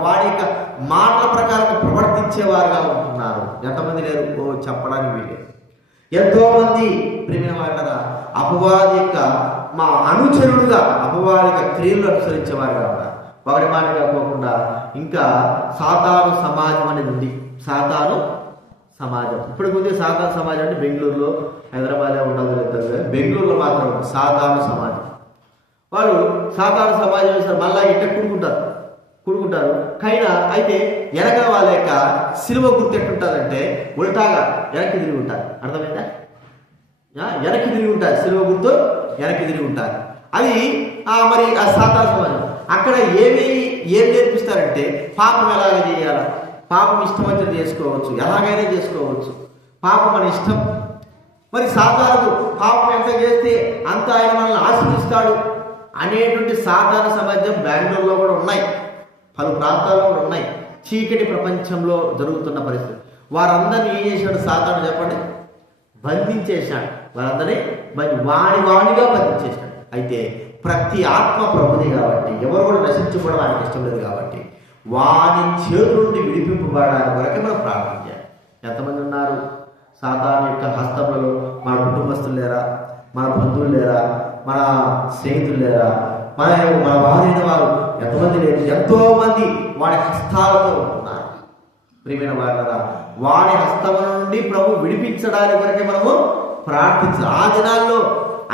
వాడి యొక్క మాటల ప్రకారం ప్రవర్తించేవారుగా ఉంటున్నారు. ఎంతమంది లేరు చెప్పడానికి వీలేదు. ఎంతో మంది ప్రేమిన వాళ్ళరా అపవాది యొక్క అనుచరుడుగా అపవాది యొక్క క్రియలు అనుసరించేవారుగా ఉన్నారు. ఒకటి మాట కాకుండా ఇంకా సాతాను సమాజం అనేది ఉంది. సాతాను సమాజం ఇప్పుడు ముందే సాతాను సమాజం అంటే బెంగళూరులో, హైదరాబాద్లో ఉండదు లేదు, బెంగళూరులో మాత్రం సాతాను సమాజం. వాళ్ళు సాతాను సమాజం వేస్తారు, మళ్ళీ ఇట్ట కూడుకుంటారు. కైనా అయితే వెనక వాళ్ళ యొక్క సిలువ గుర్తు ఎట్టుంటుందంటే ఉల్టాగా వెనక్కి తిరిగి ఉంటారు. అర్థమైందా? వెనక్కి తిరిగి ఉంటారు, సిలువ గుర్తు వెనక్కి తిరిగి ఉంటారు. అది మరి ఆ సాతాను సమాజం. అక్కడ ఏం నేర్పిస్తారంటే పాపం ఎలాగ చేయాలా, పాపం ఇష్టమైతే చేసుకోవచ్చు, ఎలాగైనా చేసుకోవచ్చు, పాపం మన ఇష్టం. మరి సాతాను పాపం ఎంత చేస్తే అంత ఆయన మనల్ని ఆశీర్వదిస్తాడు అనేటువంటి సాధారణ సమాజం బెంగళూరులో కూడా ఉన్నాయి, పలు ప్రాంతాల్లో కూడా ఉన్నాయి. చీకటి ప్రపంచంలో జరుగుతున్న పరిస్థితి. వారందరినీ ఏం చేశాడు సాతాను చెప్పండి? బంధించేశాడు. వారందరినీ వాడిగా బంధించేశాడు. అయితే ప్రతి ఆత్మ ప్రభుది కాబట్టి ఎవరు కూడా నశించుకోవడం ఆయనకి ఇష్టం లేదు కాబట్టి వాని చేతుల నుండి విడిపింపబడడానికి వరకే మనం ప్రార్థన చేయాలి. ఎంతమంది ఉన్నారు సాతాను యొక్క హస్తములలో? మన కుటుంబస్తులు లేరా, మన బంధువులు లేరా, మన స్నేహితులు లేరా, మన వారైన వారు ఎంతమంది లేరు? ఎంతో మంది వాడి హస్తాలతో ఉంటున్నారు. ప్రియమైన వారులారా, వాడి హస్తముల నుండి ప్రభు విడిపించడానికి వరకే మనము ప్రార్థించాలి. ఆ దినాల్లో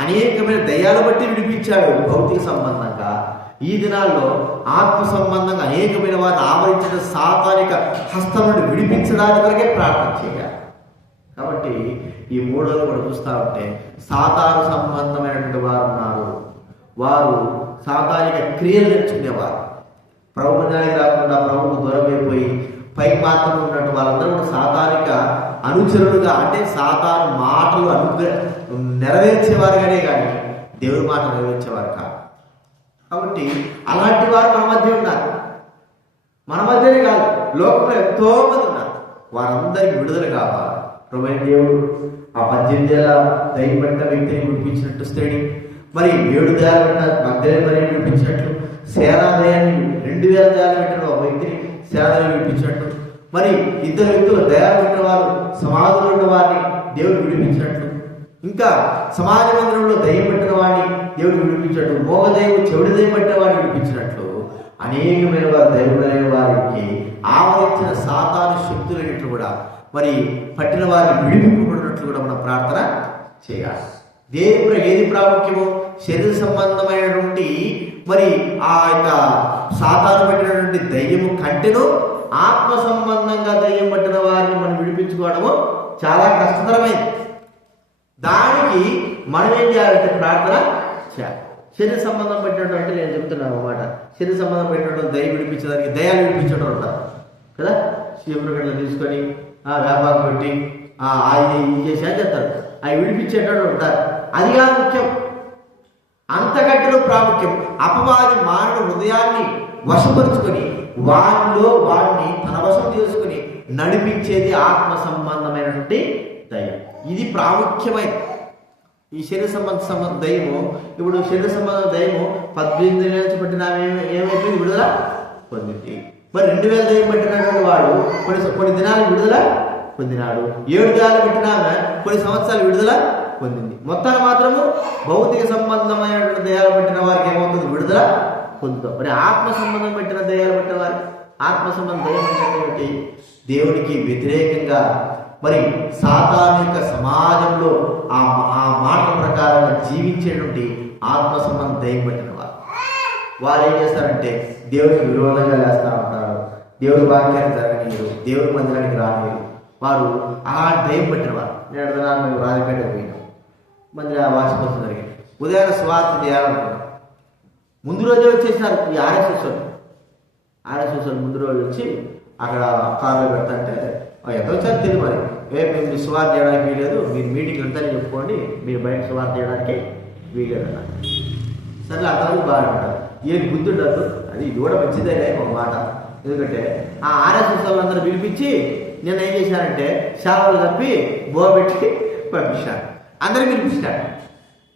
అనేకమైన దయ్యాలు బట్టి విడిపించాడు భౌతిక సంబంధంగా. ఈ దినాల్లో ఆత్మ సంబంధంగా అనేకమైన వారిని ఆవరించిన సాతానిక హస్తం నుండి విడిపించడానికి వరకే ప్రార్థన చేయాలి. కాబట్టి ఈ మూడోది కూడా చూస్తూ ఉంటే సాతాను సంబంధమైనటువంటి వారు ఉన్నారు. వారు సాతానిక క్రియలు నేర్చుకునేవారు. ప్రభు మందిరానికి రాకుండా ప్రభుకు దూరమైపోయి పైకి మాత్రం ఉన్నట్టు వాళ్ళందరూ కూడా సాతానిక అనుచరులుగా, అంటే సాతాను మాటలు నెరవేర్చేవారుగానే కానీ దేవుడి మాట నెరవేర్చేవారు కాదు. కాబట్టి అలాంటి వారు మన మధ్య ఉన్నారు. మన మధ్యనే కాదు, లోకంలో ఎంతో మంది ఉన్నారు. వారందరికీ విడుదల కావాలి. ప్రభువైన దేవుడు ఆ 18 ఏళ్ల దయ్యం పట్టిన వ్యక్తిని విడిపించినట్టు స్త్రీని, మరి 7 దయాలు పెట్టిన మగ్ధలేని మరియని విడిపించినట్లు, సేనాదయాన్ని 2000 దయాలు పెట్టిన ఒక వ్యక్తిని సేనాదయాన్ని విడిపించినట్టు, మరి 2 వ్యక్తులు దయాలు పెట్టిన వారు సమాధులు ఉన్న వారిని దేవుడు విడిపించినట్లు, ఇంకా సమాజ మందిరంలో దయ్యం పెట్టిన వాడిని దేవుడు విడిపించినట్టు, మోగదయ్యం చెవిడి దయ్యం పెట్టిన వాడిని విడిపించినట్లు అనేకమైన వారు దైవులైన వారికి ఆవరించిన సాతాను శక్తులన్నింటినీ కూడా మరి పట్టిన వారిని విడిపింపబడినట్లు కూడా మనం ప్రార్థన చేయాలి. ఏది ప్రాముఖ్యమో శరీర సంబంధమైనటువంటి మరి ఆ యొక్క సాతాను పెట్టినటువంటి దయ్యము కంటెను ఆత్మ సంబంధంగా దయ్యం పట్టిన వారిని మనం విడిపించుకోవడము చాలా కష్టతరమైంది. దానికి మనం ఏం చేయాలంటే ప్రార్థన చేయాలి. శరీర సంబంధం పెట్టినటువంటి నేను చెప్తున్నాను అన్నమాట. శరీర సంబంధం పెట్టినటువంటి దయ్యం విడిపించడానికి దయ్యాలు విడిపించడం ఉంటారు కదా. శివరుగడ్డలు తీసుకొని వ్యాపారం పెట్టి అది ఇది చేసి అని చెప్తారు. అవి విడిపించేటట్టు ఉంటారు. అది కాదు ముఖ్యం, అంతకంటే ప్రాముఖ్యం అపవాది మానవ హృదయాన్ని వశపరుచుకొని వాడిని తన వశం చేసుకుని నడిపించేది ఆత్మ సంబంధమైనటువంటి దయ్యం. ఇది ప్రాముఖ్యమైనది. ఈ శరీర సంబంధ దయ్యము, ఇప్పుడు శరీర సంబంధ దయ్యము 18 నెలల నుంచి పట్టిన ఏమైపోయింది, విడుదల పొందింది. మరి 2000 దయ్యం పట్టినటువంటి వాడు కొన్ని దినాలు విడుదల పొందినాడు. 7 దినాలు పెట్టిన కొన్ని సంవత్సరాలు విడుదల పొందింది. మొత్తాన్ని మాత్రము భౌతిక సంబంధమైనటువంటి దయ్యాలు పట్టిన వారికి ఏమవుతుంది, విడుదల పొందుతాం. మరి ఆత్మ సంబంధం పెట్టిన దయ్యాలు పట్టిన వారికి ఆత్మ సంబంధం దయ్యం అంటే దేవునికి వ్యతిరేకంగా మరి సాతాను యొక్క సమాజంలో ఆ మాట ప్రకారంగా జీవించేటువంటి ఆత్మ సంబంధం దయ్యం పట్టిన వారు ఏం చేస్తారంటే దేవునికి విరోధంగా వేస్తూ ఉంటారు. దేవుడి వాక్యాన్ని జరగనీయరు, దేవుడి మందిరానికి రానియరు. వారు ఆ దయ్యం పట్టిన వారు. నేను అడుగుతున్నాను, మేము రాజపేటకు పోయినాం, మందిర వార్షికోత్సవం జరిగింది. ఉదయాన్నే స్వార్థ చేయాలనుకున్నాం. ముందు రోజే వచ్చేసినారు ఈ ఆర్ఎస్ఎస్ వాళ్ళు ముందు రోజు వచ్చి అక్కడ కార్లో పెడతాంటే ఎంత వచ్చారు తెలియదు. మరి మేము సువార్త చేయడానికి వీలేదు, మీరు మీటింగ్ వెళ్తారని చెప్పుకోండి, మీరు బయట సువార్త చేయడానికి వీలేదన్న. సరే అతను బాగా ఉంటారు, ఏం బుద్ధి ఉండదు. అది ఇది కూడా మంచిదే ఒక మాట. ఎందుకంటే ఆ ఆర్ఎస్ఎస్ వాళ్ళందరూ పిలిపించి నేను ఏం చేశానంటే శాలలు తప్పి బోబెట్టి పంపించాను. అందరూ పిలిపించాడు.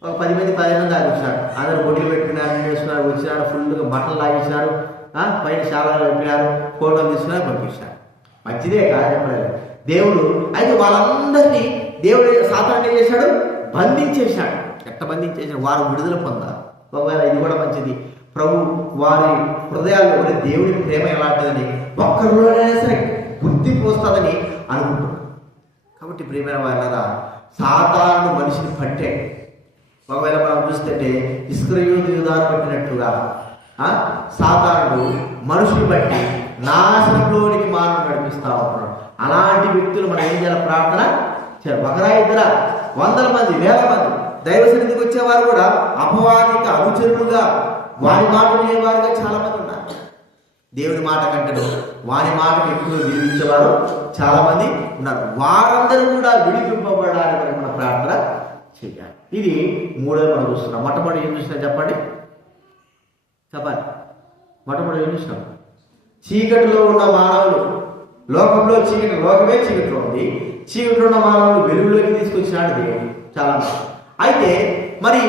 ఒక 10 మంది 15 మంది ఆగిపించాడు. అందరూ బొడ్లు పెట్టుకున్నారు, వేసుకున్నారు, వచ్చినారు, ఫుల్గా బట్టలు లాగించినారు, పైన శాలలు పెట్టినారు, ఫోటోలు తీసుకున్నారు, పంపించారు. మంచిదే కాదు చెప్పలేదు. దేవుడు అయితే వాళ్ళందరినీ దేవుడు సాతాను ఏం చేశాడు, బంధించేశాడు. ఎట్ట బంధించేశాడు, వారు విడుదల పొందారు. ఒకవేళ ఇది కూడా మంచిది. ప్రభు వారి హృదయాల్లో దేవుడి ప్రేమ ఎలాంటిదని ఒక్కరిలోనే సరే గుర్తింపు వస్తుందని అనుకుంటున్నాడు. కాబట్టి ప్రియమైన వాళ్ళ సాతాను మనిషిని పట్టే, ఒకవేళ మనం చూస్తుంటే ఇస్కరియోతు యూదాను పట్టినట్లుగా సాతానుడు మనుషులు బట్టి నాశనంలోనికి మానవ నడిపిస్తా ఉంటున్నాడు. అలాంటి వ్యక్తులు మనం ఏం చేయాలి, ప్రార్థన చేయాలి. ఒకరా ఇద్దరా 100 మంది 1000 మంది దైవ సన్నిధికి వచ్చేవారు కూడా అపవాదిక అనుచరులుగా వారి మాట వినేవారుగా చాలా మంది ఉన్నారు. దేవుని మాట కంటే వారి మాటను ఎక్కువ వినిపించేవారు చాలా మంది ఉన్నారు. వారందరూ కూడా విడిపింపబడడానికి మన ప్రార్థన చేయాలి. ఇది మూడోది మనం చూస్తున్నాం. మొట్టమొదటి ఏం చూసినా చెప్పండి, మొట్టమొదటి ఏం చూసినాం, చీకటిలో ఉన్న మానవులు, లోకంలో చీకటి, లోకమే చీకటిలో ఉంది, చీకటిలో ఉన్న మానవులు వెలుగులోకి తీసుకొచ్చినాడు దేవుడు చాలా. అయితే మరి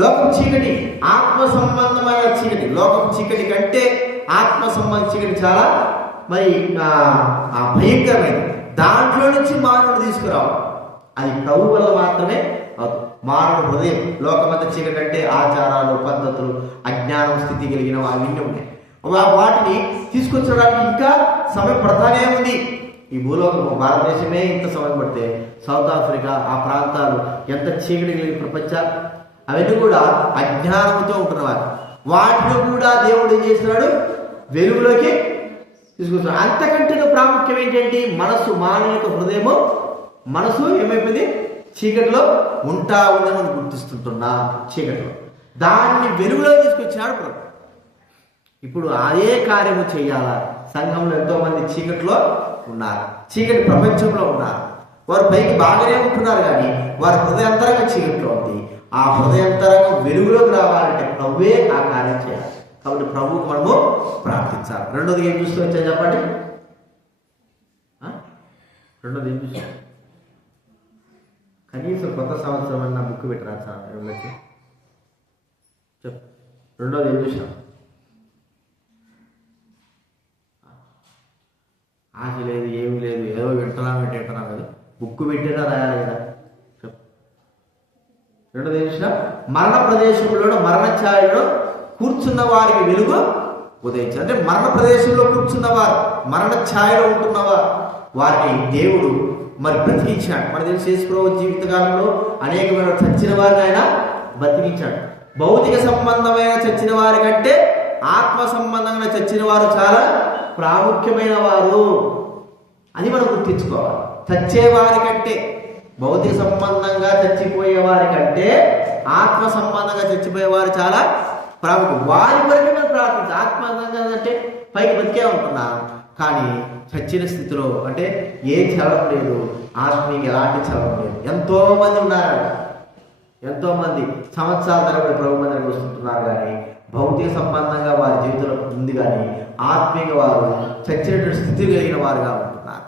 లోకం చీకటి, ఆత్మ సంబంధమైన చీకటి, లోకం చీకటి కంటే ఆత్మ సంబంధ చీకటి చాలా మరి భయంకరమైనది. దాంట్లో నుంచి మానవుడు తీసుకురావు, అది ప్రభు వల్ల మాత్రమే అవుతుంది. మానవుడు హృదయం, లోకమంతా చీకటి అంటే ఆచారాలు, పద్ధతులు, అజ్ఞానం స్థితి కలిగిన అవన్నీ ఉన్నాయి. వాటిని తీసుకొచ్చడానికి ఇంకా సమయం పడతానే ఉంది. ఈ భూలోకం భారతదేశమే ఇంత సమయం పడితే సౌత్ ఆఫ్రికా ఆ ప్రాంతాలు ఎంత చీకటి కలిగిన ప్రపంచాలు, అవన్నీ కూడా అజ్ఞానంతో ఉంటున్నవారు. వాటిలో కూడా దేవుడు ఏం చేస్తున్నాడు, వెలుగులోకి తీసుకొస్తున్నాడు. అంతకంటే ప్రాముఖ్యం ఏంటంటే మనసు, మానవ యొక్క హృదయము, మనసు ఏమైపోయింది, చీకటిలో ఉంటా ఉందని మనం గుర్తిస్తుంటున్నా. చీకటిలో దాన్ని వెలుగులో తీసుకొచ్చినాడు ప్రభు. ఇప్పుడు అదే కార్యము చేయాలా. సంఘంలో ఎంతో మంది చీకటిలో ఉన్నారు, చీకటి ప్రపంచంలో ఉన్నారు. వారు పైకి బాగానే ఉంటున్నారు, కానీ వారి హృదయంతరంగా చీకటిలో ఉంది. ఆ హృదయంతరంగా వెలుగులోకి రావాలంటే ప్రభువే ఆ కార్యం చేయాలి. కాబట్టి ప్రభువుకు మనము ప్రార్థించాలి. రెండోది ఏం చూస్తూ వచ్చా చెప్పండి, రెండోది ఏం చూస్తాం, కనీసం కొత్త సంవత్సరం అన్న బుక్ పెట్టరా సార్ చెప్పు. రెండోది ఏం చూసాం, ఆశ లేదు, ఏమి లేదు, ఏదో వింటున్నాం కదా, బుక్ పెట్టినా రాయాలి కదా చెప్పు. రెండోది ఏం చూసినా, మరణ ప్రదేశంలో మరణ ఛాయలో కూర్చున్న వారికి వెలుగు ఉదయించి, అంటే మరణ ప్రదేశంలో కూర్చున్నవారు, మరణ ఛాయలో ఉంటున్నవారు, వారిని దేవుడు మరి బ్రతికించాడు. మన తెలిసి యేసుప్రభు జీవితకాలంలో అనేకమైన చచ్చిన వారిని ఆయన బ్రతికించాడు. భౌతిక సంబంధమైన చచ్చిన వారి కంటే ఆత్మ సంబంధంగా చచ్చిన వారు చాలా ప్రాముఖ్యమైన వారు అని మనం గుర్తించుకోవాలి. చచ్చేవారి కంటే, భౌతిక సంబంధంగా చచ్చిపోయే వారి కంటే ఆత్మ సంబంధంగా చచ్చిపోయేవారు చాలా ప్రాముఖ్యం. వారి కొరకే మనం ప్రార్థించాలి. ఆత్మ అంటే పైకి బతికే ఉంటున్నా, కానీ చచ్చిన స్థితిలో అంటే ఏ చలనం లేదు, ఆత్మీయ ఎలాంటి చలనం లేదు. ఎంతో మంది ఉన్నారు, ఎంతో మంది సంవత్సరాల తరబడి ప్రభు మందిరం వస్తుంటున్నారు, కానీ భౌతిక సంబంధంగా వారి జీవితంలో ఉంది, కానీ ఆత్మీయ వారు చచ్చినటువంటి స్థితి కలిగిన వారుగా ఉంటున్నారు.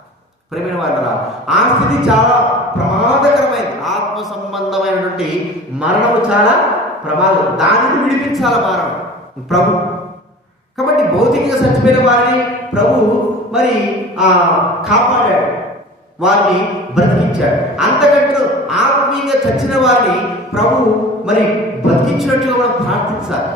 ప్రేమైన వారు, ఆ స్థితి చాలా ప్రమాదకరమైనది. ఆత్మ సంబంధమైనటువంటి మరణము చాలా ప్రమాదం. దానిని విడిపించాల మరణం ప్రభు. కాబట్టి భౌతికంగా చచ్చిపోయిన వారిని ప్రభు మరి కాపాడాడు, వారిని బ్రతికించాడు. అంతకంటే ఆత్మీయంగా చచ్చిన వారిని ప్రభు మరి బతికించినట్లుగా మనం ప్రార్థించాలి.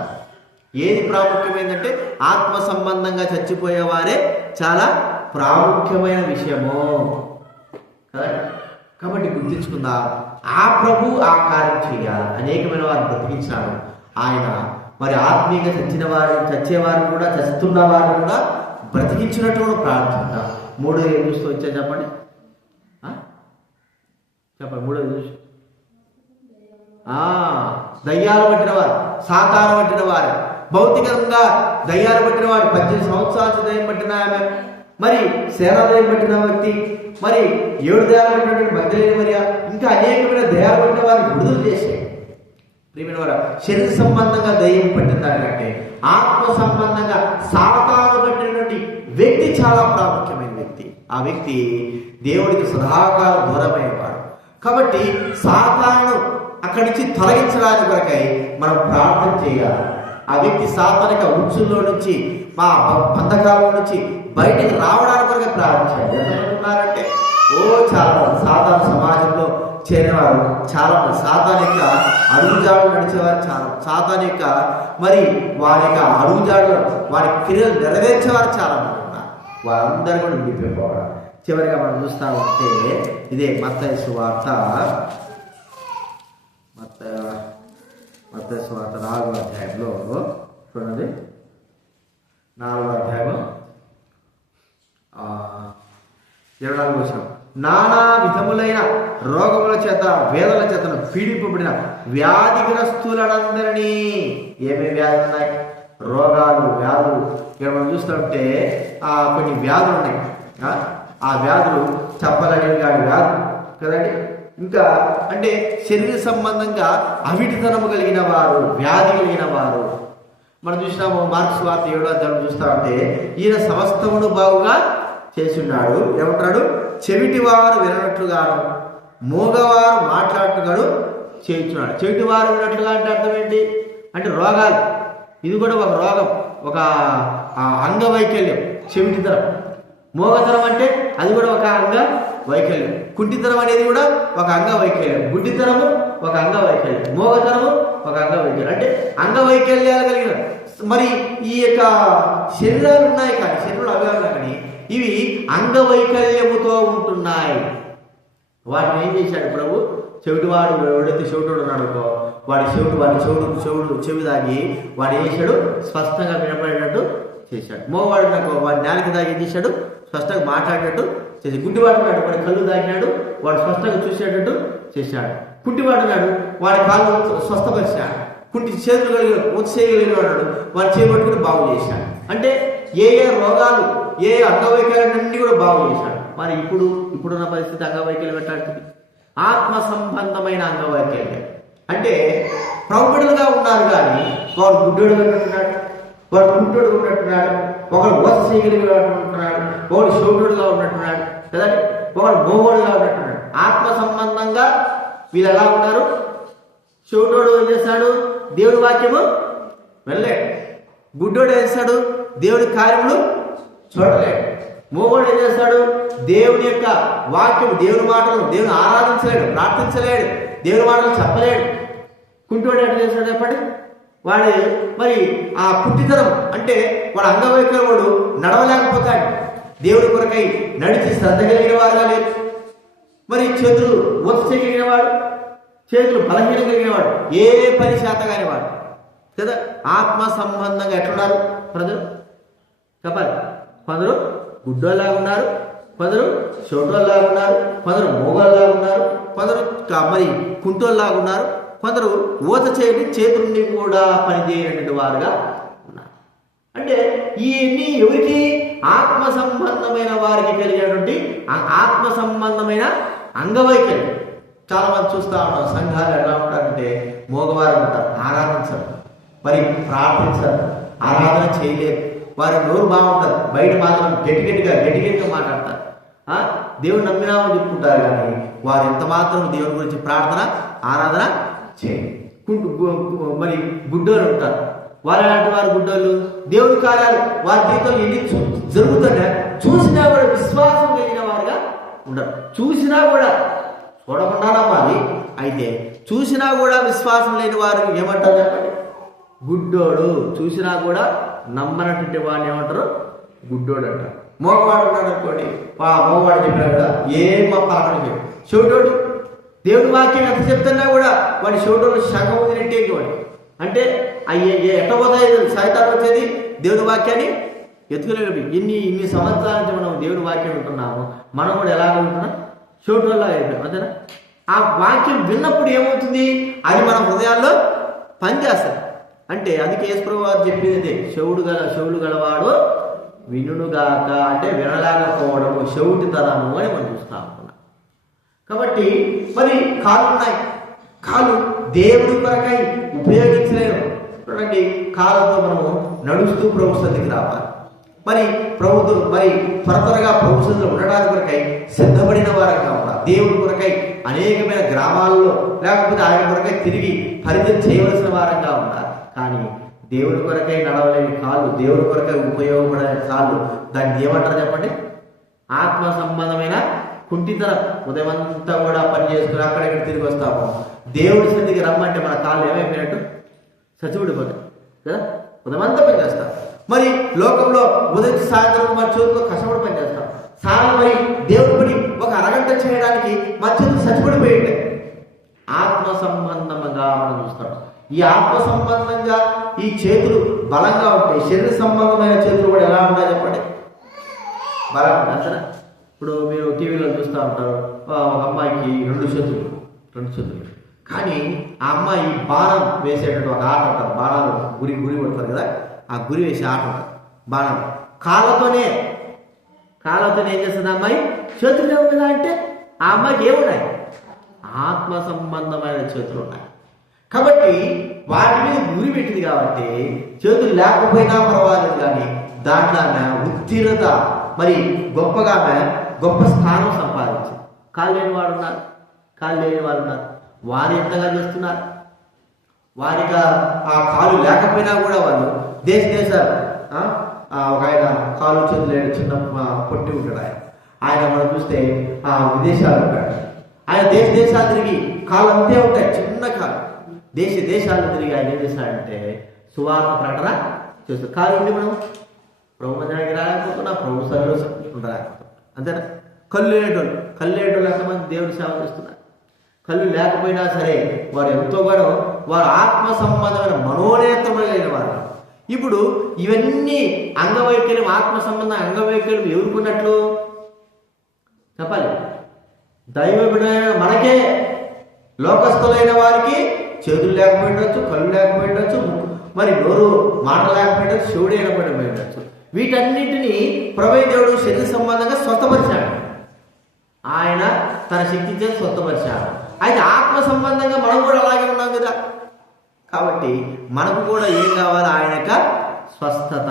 ఏది ప్రాముఖ్యమైందంటే ఆత్మ సంబంధంగా చచ్చిపోయే వారే చాలా ప్రాముఖ్యమైన విషయము కదా. కాబట్టి గుర్తించుకుందాం, ఆ ప్రభు ఆ కార్యం చేయాలి. అనేకమైన వారిని బ్రతికించాడు ఆయన. మరి ఆత్మీయంగా చచ్చేవారిని కూడా, చస్తున్న వారిని కూడా బ్రతికించినట్టు కూడా ప్రార్థిద్దాం. మూడోది ఏం చూస్తూ వచ్చా చెప్పండి, చెప్పండి. మూడోది చూసి దయ్యాలు పట్టిన వారు, సాతాను పట్టిన వారు, భౌతికంగా దయ్యాలు పట్టిన వాడు 18 సంవత్సరాల దయ్యం పట్టిన ఆమె, మరి సేనాదయం పట్టిన వ్యక్తి, మరి 7 దయాలు పట్టినటువంటి మగ్ధలేని మరియ, ఇంకా అనేకమైన దయాలు పట్టిన వారిని విడుదల చేసే ప్రియమైన వారు. శరీర సంబంధంగా దయ్యం పట్టిన దానికంటే ఆత్మ సంబంధంగా సాతాను పట్టినటువంటి వ్యక్తి చాలా ప్రాముఖ్యమైన వ్యక్తి. ఆ వ్యక్తి దేవుడికి సదాకాలం దూరమైనవాడు. కాబట్టి సాతాను అక్కడి నుంచి తొలగించడానికి కొరకై మనం ప్రార్థన చేయాలి. ఆ వ్యక్తి సాతానిక ఉచ్చుల్లో నుంచి, మా బంధకాల నుంచి బయటికి రావడానికి కొరకే ప్రార్థించాలి. ఎంతమంది ఉన్నారంటే చాలా మంది సాతాను సమాజంలో చేరేవారు, చాలా మంది సాతాను యొక్క అడుగుజాడలు నడిచేవారు, సాతాను యొక్క మరి వారి యొక్క అడుగుజాడలు, వారి క్రియలు నెరవేర్చేవారు చాలా మంది ఉన్నారు. వారందరూ కూడా విడిపోవాలి. చివరిగా మనం చూస్తా ఉంటే ఇదే మత్తయి సువార్త 4వ అధ్యాయంలో చూడండి. 4వ అధ్యాయం 24వ వచనం. నానా విధములైన రోగముల చేత వేదన చేతను పీడింపబడిన వ్యాధిగ్రస్తులందరినీ, ఏమేమి వ్యాధులు ఉన్నాయి? రోగాలు, వ్యాధులు. ఇక్కడ మనం చూస్తుంటే కొన్ని వ్యాధులు ఉన్నాయి. ఆ వ్యాధులు చెప్పలేని వ్యాధులు కదండి. ఇంకా అంటే శరీర సంబంధంగా అవిటితనము కలిగిన వారు, వ్యాధి కలిగిన వారు. మనం చూసినాము మార్క్స్ వార్త 7వ అధ్యాయం చూస్తా ఉంటే, ఈయన సమస్తమును బాగుగా చేస్తున్నాడు. ఏమంటాడు? చెవిటివారు వినట్లుగాను, మూగవారు మాట్లాడుతుగాడు చేయించున్నాడు. చెవిటివారు వినట్లుగా అంటే అర్థం ఏంటి? అంటే రోగాలు. ఇది కూడా ఒక రోగం, ఒక అంగవైకల్యం. చెవిటితనం. మోగతనం అంటే అది కూడా ఒక అంగవైకల్యం. కుంటితనం అనేది కూడా ఒక అంగవైకల్యం. గుడ్డితనము ఒక అంగవైకల్యం. మోగతనము ఒక అంగవైకల్యం. అంటే అంగవైకల్యాలు కలిగిన మరి ఈ యొక్క శరీరాలు ఉన్నాయి, కానీ శరీరంలో అవయవాలు కానీ ఇవి అంగవైకల్యముతో ఉంటున్నాయి. వాటిని ఏం చేశాడు ప్రభు? చెవిటివాడు ఎవడైతే చెవిటోడు ఉన్నాడో వాడి చెవి దాగి వాడు ఏం చేశాడు? స్పష్టంగా వినపడేటట్టు చేశాడు. మోవాడు నాకు వాడి నాలుక దాగి ఏం చేశాడు? స్పష్టంగా మాట్లాడేటట్టు చేశాడు. గుడ్డివాడు నాడు వాడి కళ్ళు దాగినాడు, వాడు స్పష్టంగా చూసేటట్టు చేశాడు. కుంటివాడు నాడు వాడి కాళ్ళు స్వస్థపరిచాడు. కుంటి చేతులు చేయగలిగిన వాడు వాడి చేపట్టుకుని బాగు చేశాడు. అంటే ఏ రోగాలు, ఏ అంగవైకల్యాలన్నీ కూడా బాగు చేశాడు. మరి ఇప్పుడున్న పరిస్థితి అంగవైకల్యం ఎట్లాంటిది? ఆత్మ సంబంధమైన అంగవైకల్యం. అంటే ప్రౌఢులుగా ఉన్నారు, కానీ వాడు గుడ్డోడుగా ఉంటున్నాడు, వాడు కుంటోడుగా ఉన్నట్టున్నాడు, ఒకడు ఓస చేయగలిగిన ఉంటున్నాడు, ఒకడు శోకుడుగా ఉన్నట్టున్నాడు కదండి, ఒకడు మోగోడుగా ఉన్నట్టున్నాడు. ఆత్మ సంబంధంగా వీళ్ళు ఎలా ఉన్నారు? శోకుడు ఏం చేస్తాడు? దేవుడి వాక్యము వెళ్ళలేడు. గుడ్డోడు ఏం చేస్తాడు? దేవుడి కార్యములు చూడలేడు. మోగోడు ఏం చేస్తాడు? దేవుని యొక్క వాక్యం, దేవుని మాటలు, దేవుని ఆరాధించలేడు, ప్రార్థించలేడు, దేవుని మాటలు చెప్పలేడు. కుంటోడు ఎట్లా చేస్తాడు చెప్పండి? వాడు మరి ఆ పుట్టితనం అంటే వాడు అంగవైకల్యం, వాడు నడవలేకపోతాడు. దేవుడి కొరకై నడిచి శ్రద్ధ కలిగిన వాడుగా లేదు. మరి చేతులు ఒత్తి చేయగలిగిన వాడు, చేతులు బలహీన కలిగిన వాడు, ఏ పని శాత కాని వాడు కదా. ఆత్మ సంబంధంగా ఎట్లున్నారు ప్రజలు చెప్పాలి. కొందరు గుడ్డోళ్ళలాగా ఉన్నారు, కొందరు చెవిటోళ్ళలాగా ఉన్నారు, కొందరు మోగోళ్ళలాగా ఉన్నారు, కొందరు మరి కుంటోళ్ళలాగా ఉన్నారు, కొందరు ఊత చేయని చేతుల్ని కూడా పనిచేయనటువంటి వారుగా ఉన్నారు. అంటే ఇవన్నీ ఎవరికి? ఆత్మ సంబంధమైన వారికి కలిగినటువంటి ఆత్మ సంబంధమైన అంగవైకల్యం. చాలా మంది చూస్తూ ఉంటాం, సంఘాలు ఎలా ఉంటారంటే మోగవారు ఉంటారు, ఆరాధించరు, మరి ప్రార్థించరు, ఆరాధన చేయలేరు, వారి నోరు బాగుంటారు, బయట మాత్రం గట్టిగా మాట్లాడతారు, దేవుడు నమ్మినామని చెప్పుకుంటారు, కానీ వారు ఎంత మాత్రం దేవుని గురించి ప్రార్థన ఆరాధన చేయరు. మరి గుడ్డోళ్ళు ఉంటారు, వారు ఎలాంటి వారు గుడ్డోళ్ళు? దేవుడి కార్యాలు వారి జీవితంలో ఎన్ని జరుగుతుంటే చూసినా కూడా విశ్వాసం కలిగిన వారుగా ఉండరు. చూసినా కూడా చూడకుండా నమ్మాలి, అయితే చూసినా కూడా విశ్వాసం లేని వారు ఏమంటారు చెప్పండి? గుడ్డోడు. చూసినా కూడా నమ్మనటువంటి వాడిని ఏమంటారు? గుడ్డోడు అంటారు. మోగవాడు ఉన్నాడు అనుకోండి, మోగవాడు చెప్పినా కూడా ఏం పలకడం చెవిటోడు. దేవుడి వాక్యం ఎంత చెప్తున్నా కూడా వాడి చెవిటోడు సగం వదిలినట్టే వాడు. అంటే ఎట్లా పోతాయి సైతాలు వచ్చేది? దేవుడి వాక్యాన్ని ఎత్తుకునేవి. ఇన్ని సంవత్సరాల నుంచి మనం దేవుడి వాక్యం వింటున్నాము, మనం కూడా ఎలాగ వింటున్నాం? చెవిటోళ్ళ అయిపోయాం అంతేనా? ఆ వాక్యం విన్నప్పుడు ఏమవుతుంది? అది మన హృదయాల్లో పనిచేస్తుంది. అంటే అందుకే యేసుప్రభువు వారు చెప్పింది చెవులు గలవాడు వినుగాక, అంటే వినలేకపోవడము చెవిటితనము అని మనం చూస్తా ఉంటున్నాం. కాబట్టి మరి కాళ్ళు ఉన్నాయి, కాళ్ళు దేవుడి కొరకై ఉపయోగించలేము. చూడండి, కాళ్ళతో మనము నడుస్తూ ప్రభు సన్నిధికి రావాలి. మరి మరి త్వరగా ప్రభు సన్నిధిలో ఉండడానికి కొరకై సిద్ధపడిన వారంగా ఉండాలి. దేవుడి కొరకై అనేకమైన గ్రామాల్లో లేకపోతే ఆయన కొరకై తిరిగి పరిచయం చేయవలసిన వారంగా ఉండాలి. కానీ దేవుడి కొరకై నడవలేని కాళ్ళు, దేవుడి కొరకై ఉపయోగపడే కాళ్ళు, దాన్ని ఏమంటారు చెప్పండి? ఆత్మ సంబంధమైన కుంటితనం. ఉదయం అంతా కూడా పని చేసుకుని అక్కడెక్కడ తిరిగి వస్తాము, దేవుడి సన్నిధికి రమ్మంటే మన కాళ్ళు ఏమైపోయినట్టు? చచ్చిపడిపోతాయి కదా. ఉదయం అంతా పని చేస్తాం. మరి లోకంలో ఉదయం సాయంత్రం మన చేతుల్లో కష్టపడి పని చేస్తాం. సాయం మరి దేవుడి పని ఒక అరగంట చేయడానికి మన చేతులు చచ్చిపడిపోయి ఉంటాయి. ఆత్మ సంబంధంగా మనం చూస్తాం. ఈ ఆత్మ సంబంధంగా ఈ చేతులు బలంగా ఉంటాయి. శరీర సంబంధమైన చేతులు కూడా ఎలా ఉంటాయి చెప్పండి? బలంగా ఉంటాయి. ఇప్పుడు మీరు టీవీలో చూస్తూ ఉంటారు, ఒక అమ్మాయికి రెండు చేతులు, కానీ ఆ అమ్మాయి బాణం వేసేటట్టు ఒక ఆట ఉంటుంది. బాణాలు గురి కొడతారు కదా, ఆ గురి వేసే ఆట ఉంటుంది. బాణం కాళ్ళతోనే ఏం చేస్తుంది అమ్మాయి? చేతులు లేవు కదా. అంటే ఆ అమ్మాయికి ఏమున్నాయి? ఆత్మ సంబంధమైన చేతులు ఉన్నాయి. కాబట్టి వాటి మీద గురి పెట్టింది కాబట్టి చేతులు లేకపోయినా పర్వాలేదు, కానీ దాంట్లో ఆమె ఉత్తీర్ణత, మరి గొప్పగా ఆమె గొప్ప స్థానం సంపాదించింది. కాళ్ళు లేని వాళ్ళు ఉన్నారు, వారు ఎంతగా చేస్తున్నారు. వారిగా ఆ కాలు లేకపోయినా కూడా వాళ్ళు దేశాలు ఒక ఆయన కాలు చేతులు లేని చిన్న పొట్టి ఉంటాడు. ఆయన మనం చూస్తే విదేశాలు ఉంటాడు. ఆయన దేశాలు తిరిగి కాళ్ళు అంతే ఉంటాయి, చిన్న కాలు. దేశాలు తిరిగి ఆయన ఏం చేస్తాడంటే సువార్త ప్రకటన చేస్తాడు. కాలు ఉండి మనం ప్రభు మందిరానికి రాలేకపోతున్నా, ప్రభు సభలో రాలేకపోతున్నాం, అంతేనా? కళ్ళు లేనటోళ్ళు ఎంతమంది దేవుడి సేవ చేస్తున్నారు. కళ్ళు లేకపోయినా సరే వారు ఎంతో కూడా వారు ఆత్మ సంబంధమైన మనోనేత్రమైన వారు. ఇప్పుడు ఇవన్నీ అంగవైకల్యం, ఆత్మ సంబంధ అంగవైకల్యం ఎవరుకున్నట్లు చెప్పాలి? దైవ బిడ్డలైన మనకే. లోకస్తులైన వారికి చేతులు లేకపోయిండొచ్చు, కళ్ళు లేకపోయిండొచ్చు, మరి నోరు మాట లేకపోయిండొచ్చు, శివుడు ఏడబడిపోయిండొచ్చు. వీటన్నిటినీ ప్రభు దేవుడు శరీర సంబంధంగా స్వస్థపరిచాడు. ఆయన తన శక్తి చేసి స్వస్థపరిచాడు. అయితే ఆత్మ సంబంధంగా మనం కూడా అలాగే ఉన్నాం కదా. కాబట్టి మనకు కూడా ఏం కావాలి? ఆయన యొక్క స్వస్థత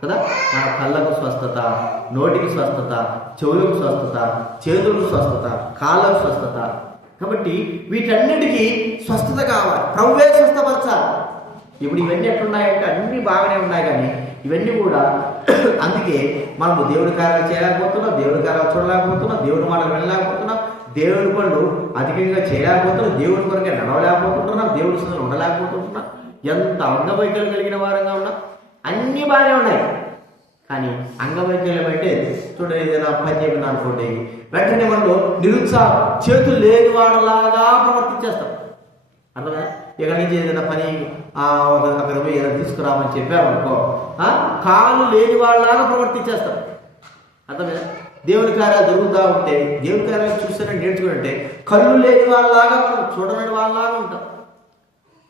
కదా. మన కళ్ళకు స్వస్థత, నోటికి స్వస్థత, చెవులకు స్వస్థత, చేతులకు స్వస్థత, కాళ్ళకు స్వస్థత. కాబట్టి వీటన్నిటికీ స్వస్థత కావాలి, ప్రభువే స్వస్థపరచాలి. ఇప్పుడు ఇవన్నీ ఎట్లున్నాయంటే అన్నీ బాగానే ఉన్నాయి, కానీ ఇవన్నీ కూడా అందుకే మనము దేవుడి కార్యాలు చేయలేకపోతున్నాం, దేవుడి కార్యాలు చూడలేకపోతున్నాం, దేవుడి మాటలు వినలేకపోతున్నాం, దేవుడి పనులు అధికంగా చేయలేకపోతున్నాం, దేవుడి కొరకే నడవలేకపోతున్నాం, దేవుడి స్థితిలో ఉండలేకపోతున్నాం. ఎంత అంగవైకల్యం కలిగిన వారంగా ఉన్నాం. అన్నీ బాగానే ఉన్నాయి, కానీ అంగవైకల్యం అంటే చూడండి, ఏదైనా పని చెప్పిన అనుకోండి, వెంటనే మనలో నిరుత్సాహం, చేతులు లేని వాడలాగా ప్రవర్తించేస్తాం. అర్థమైనా? ఇక్కడి నుంచి ఏదైనా పని అక్కడ పోయి ఏదైనా తీసుకురామని చెప్పామనుకో, కాళ్ళు లేని వాళ్ళలాగా ప్రవర్తించేస్తాం. అర్థమైనా? దేవుని కార్యాలు జరుగుతూ ఉంటే, దేవుని కార్యాలు చూస్తేనే నేర్చుకుంటే కళ్ళు లేని వాళ్ళలాగా మనం చూడలేని వాళ్ళలాగా ఉంటాం.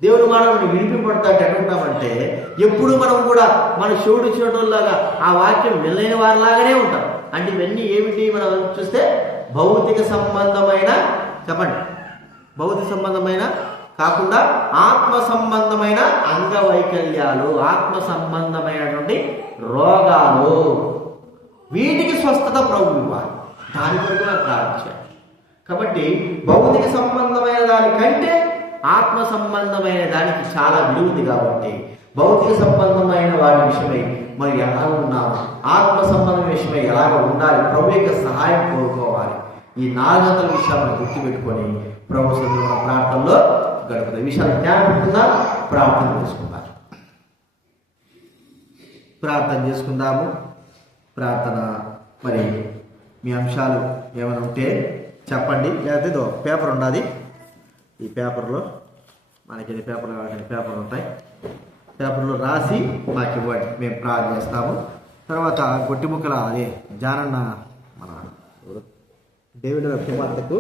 దేవుని మాటలను వినిపింపడతా ఎక్కడ ఉంటామంటే ఎప్పుడు మనం కూడా మన శివుడు చూడటంలాగా ఆ వాక్యం వినలేని వారిలాగానే ఉంటాం. అంటే ఇవన్నీ ఏమిటి మనం చూస్తే భౌతిక సంబంధమైన, చెప్పండి, భౌతిక సంబంధమైన కాకుండా ఆత్మ సంబంధమైన అంగవైకల్యాలు, ఆత్మ సంబంధమైనటువంటి రోగాలు, వీటికి స్వస్థత ప్రభు ఇవ్వాలి. దాని కొరకు నాకు ప్రార్థించాను. కాబట్టి భౌతిక సంబంధమైన దానికంటే ఆత్మ సంబంధమైన దానికి చాలా విలువ ఉంది. కాబట్టి భౌతిక సంబంధమైన వాటి విషయమై మరి ఎలా ఉన్నాము, ఆత్మ సంబంధం విషయమై ఎలాగ ఉండాలి, ప్రభు యొక్క సహాయం కోరుకోవాలి. ఈ 4 గంటల విషయాలను గుర్తుపెట్టుకొని ప్రభు సన్నిధిలో ప్రార్థనలో గడుపుతాం. ఈ విషయాలు జ్ఞాపకం ప్రార్థన చేసుకుందాం. ప్రార్థన చేసుకుందాము. ప్రార్థన మరి మీ అంశాలు ఏమైనా ఉంటే చెప్పండి. లేకపోతే పేపర్ ఉండాలి. ఈ పేపర్లో మనకి పేపర్లు కావాలని పేపర్లు ఉంటాయి. పేపర్లో రాసి మాకు ఇవ్వండి, మేము ప్రార్థన చేస్తాము. తర్వాత గొట్టి ముక్కల అదే జానన్న మన డేవిడ్ కుమార్తెకు